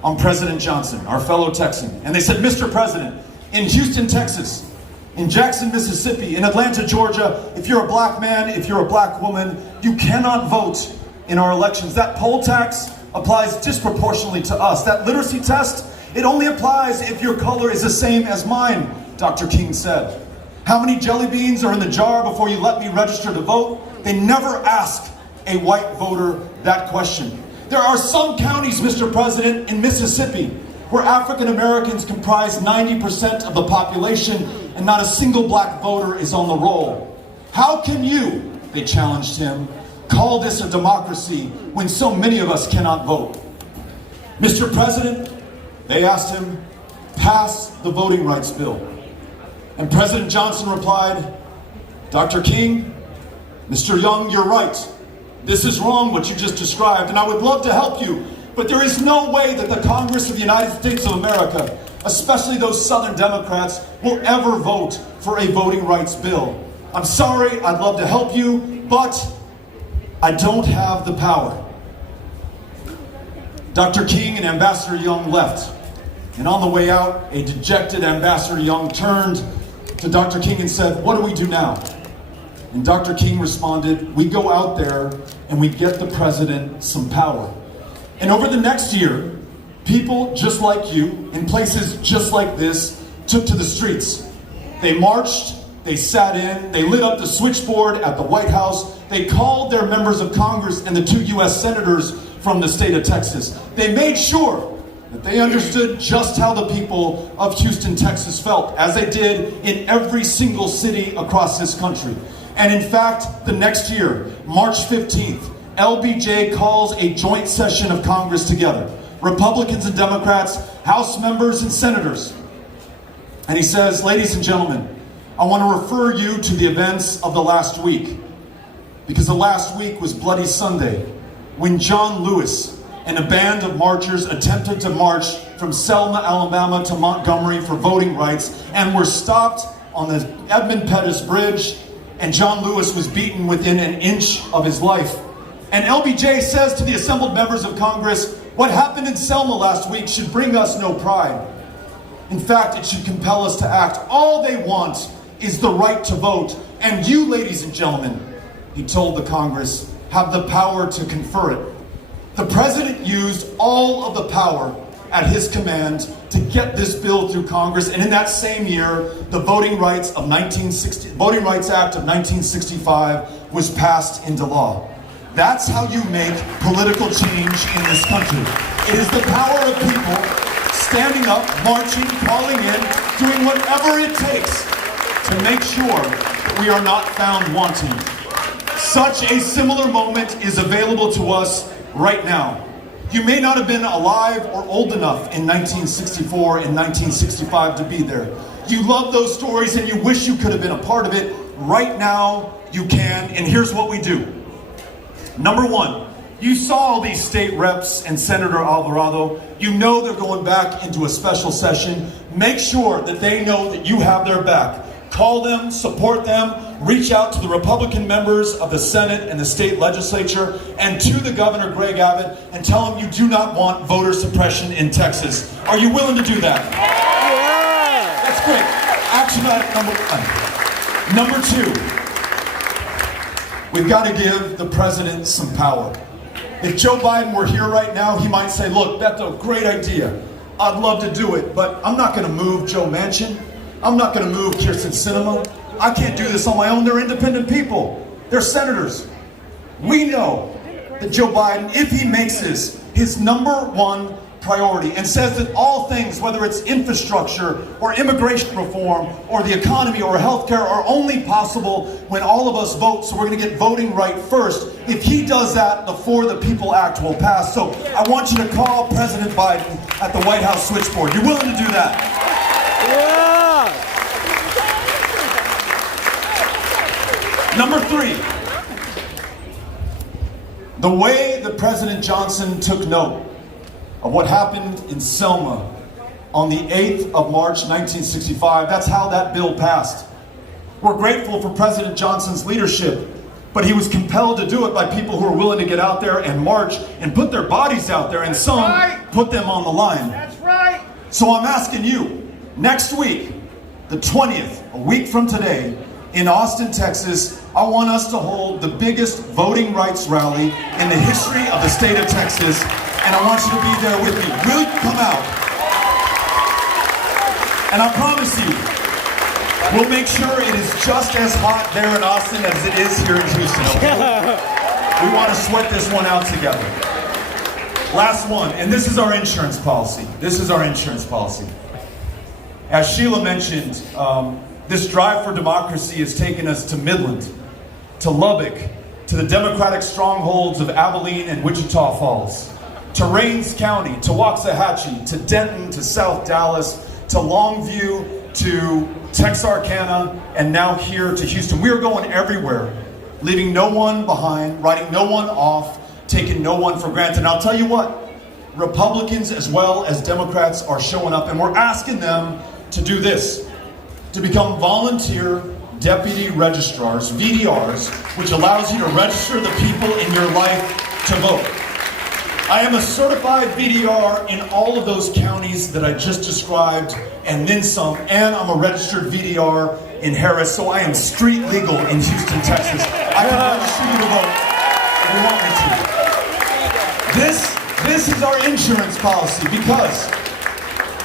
on President Johnson, our fellow Texan. And they said, Mr. President, in Houston, Texas, in Jackson, Mississippi, in Atlanta, Georgia, if you're a black man, if you're a black woman, you cannot vote in our elections. That poll tax applies disproportionately to us. That literacy test, it only applies if your color is the same as mine, Dr. King said. How many jelly beans are in the jar before you let me register to vote? They never ask a white voter that question. There are some counties, Mr. President, in Mississippi where African Americans comprise 90% of the population and not a single black voter is on the roll. How can you, they challenged him, call this a democracy when so many of us cannot vote? Mr. President, they asked him, pass the voting rights bill. And President Johnson replied, Dr. King, Mr. Young, you're right. This is wrong what you just described, and I would love to help you, but there is no way that the Congress of the United States of America, especially those Southern Democrats, will ever vote for a voting rights bill. I'm sorry, I'd love to help you, but I don't have the power. Dr. King and Ambassador Young left, and on the way out, a dejected Ambassador Young turned to Dr. King and said, what do we do now? And Dr. King responded, we go out there and we get the president some power. And over the next year, people just like you, in places just like this, took to the streets. They marched, they sat in, they lit up the switchboard at the White House, they called their members of Congress and the 2 U.S. senators from the state of Texas. They made sure that they understood just how the people of Houston, Texas felt, as they did in every single city across this country. And in fact, the next year, March 15th, LBJ calls a joint session of Congress together. Republicans and Democrats, House members and senators. And he says, ladies and gentlemen, I want to refer you to the events of the last week. Because the last week was Bloody Sunday, when John Lewis and a band of marchers attempted to march from Selma, Alabama to Montgomery for voting rights and were stopped on the Edmund Pettus Bridge, and John Lewis was beaten within an inch of his life. And LBJ says to the assembled members of Congress, what happened in Selma last week should bring us no pride. In fact, it should compel us to act. All they want is the right to vote. And you, ladies and gentlemen, he told the Congress, have the power to confer it. The president used all of the power at his command to get this bill through Congress, and in that same year, the Voting Rights Act of 1965 was passed into law. That's how you make political change in this country. It is the power of people standing up, marching, calling in, doing whatever it takes to make sure that we are not found wanting. Such a similar moment is available to us right now. You may not have been alive or old enough in 1964 and 1965 to be there. You love those stories and you wish you could have been a part of it. Right now, you can, and here's what we do. Number one, you saw all these state reps and Senator Alvarado. You know they're going back into a special session. Make sure that they know that you have their back. Call them, support them, reach out to the Republican members of the Senate and the state legislature and to the Governor Greg Abbott and tell him you do not want voter suppression in Texas. Are you willing to do that? Yeah. That's great. Action item number one. Number two, we've got to give the president some power. If Joe Biden were here right now, he might say, look, Beto, great idea. I'd love to do it, but I'm not going to move Joe Manchin. I'm not going to move Kirsten Sinema. I can't do this on my own. They're independent people. They're senators. We know that Joe Biden, if he makes this his number one priority and says that all things, whether it's infrastructure or immigration reform or the economy or healthcare, are only possible when all of us vote, so we're going to get voting right first. If he does that, the For the People Act will pass. So I want you to call President Biden at the White House switchboard. You're willing to do that? Yeah. Number three, The way that President Johnson took note of what happened in Selma on the 8th of March 1965, that's how that bill passed. We're grateful for President Johnson's leadership, but he was compelled to do it by people who were willing to get out there and march and put their bodies out there, and some put them on the line. That's right. So I'm asking you, next week, the 20th, a week from today, in Austin, Texas, I want us to hold the biggest voting rights rally in the history of the state of Texas, and I want you to be there with me. Will you come out? And I promise you, we'll make sure it is just as hot there in Austin as it is here in Houston. Okay? We want to sweat this one out together. Last one, and this is our insurance policy. This is our insurance policy. As Sheila mentioned, this drive for democracy has taken us to Midland, to Lubbock, to the Democratic strongholds of Abilene and Wichita Falls, to Rains County, to Waxahachie, to Denton, to South Dallas, to Longview, to Texarkana, and now here to Houston. We are going everywhere, leaving no one behind, writing no one off, taking no one for granted. And I'll tell you what, Republicans as well as Democrats are showing up, and we're asking them to do this, to become volunteer deputy registrars, VDRs, which allows you to register the people in your life to vote. I am a certified VDR in all of those counties that I just described, and then some, and I'm a registered VDR in Harris, so I am street legal in Houston, Texas. I can register you to vote if you want me to. This is our insurance policy, because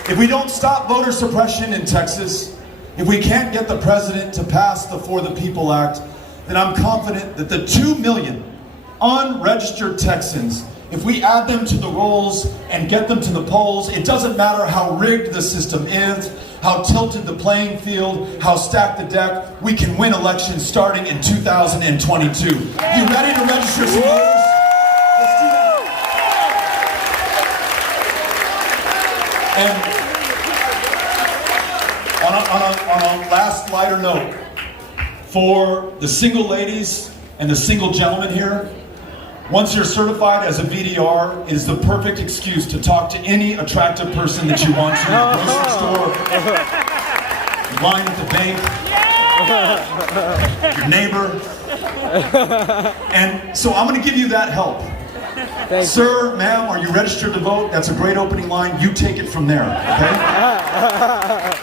if we don't stop voter suppression in Texas, if we can't get the president to pass the For the People Act, then I'm confident that the 2 million unregistered Texans, if we add them to the rolls and get them to the polls, it doesn't matter how rigged the system is, how tilted the playing field, how stacked the deck, we can win elections starting in 2022. You ready to register some voters? Let's do that. And on a last lighter note, for the single ladies and the single gentlemen here, once you're certified as a VDR, it is the perfect excuse to talk to any attractive person that you want to in the grocery store, line at the bank, your neighbor. And so I'm going to give you that help. Sir, ma'am, are you registered to vote? That's a great opening line. You take it from there, okay?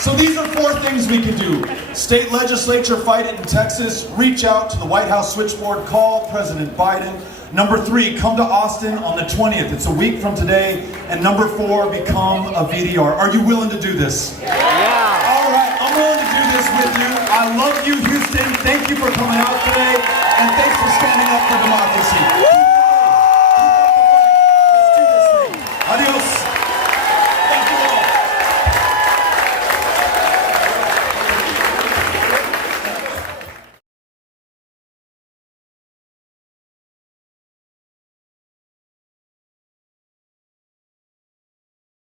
So these are 4 things we can do. State legislature, fight it in Texas. Reach out to the White House switchboard. Call President Biden. Number 3, come to Austin on the 20th. It's a week from today. And number 4, become a VDR. Are you willing to do this? Yeah. All right, I'm willing to do this with you. I love you, Houston. Thank you for coming out today. And thanks for standing up for democracy.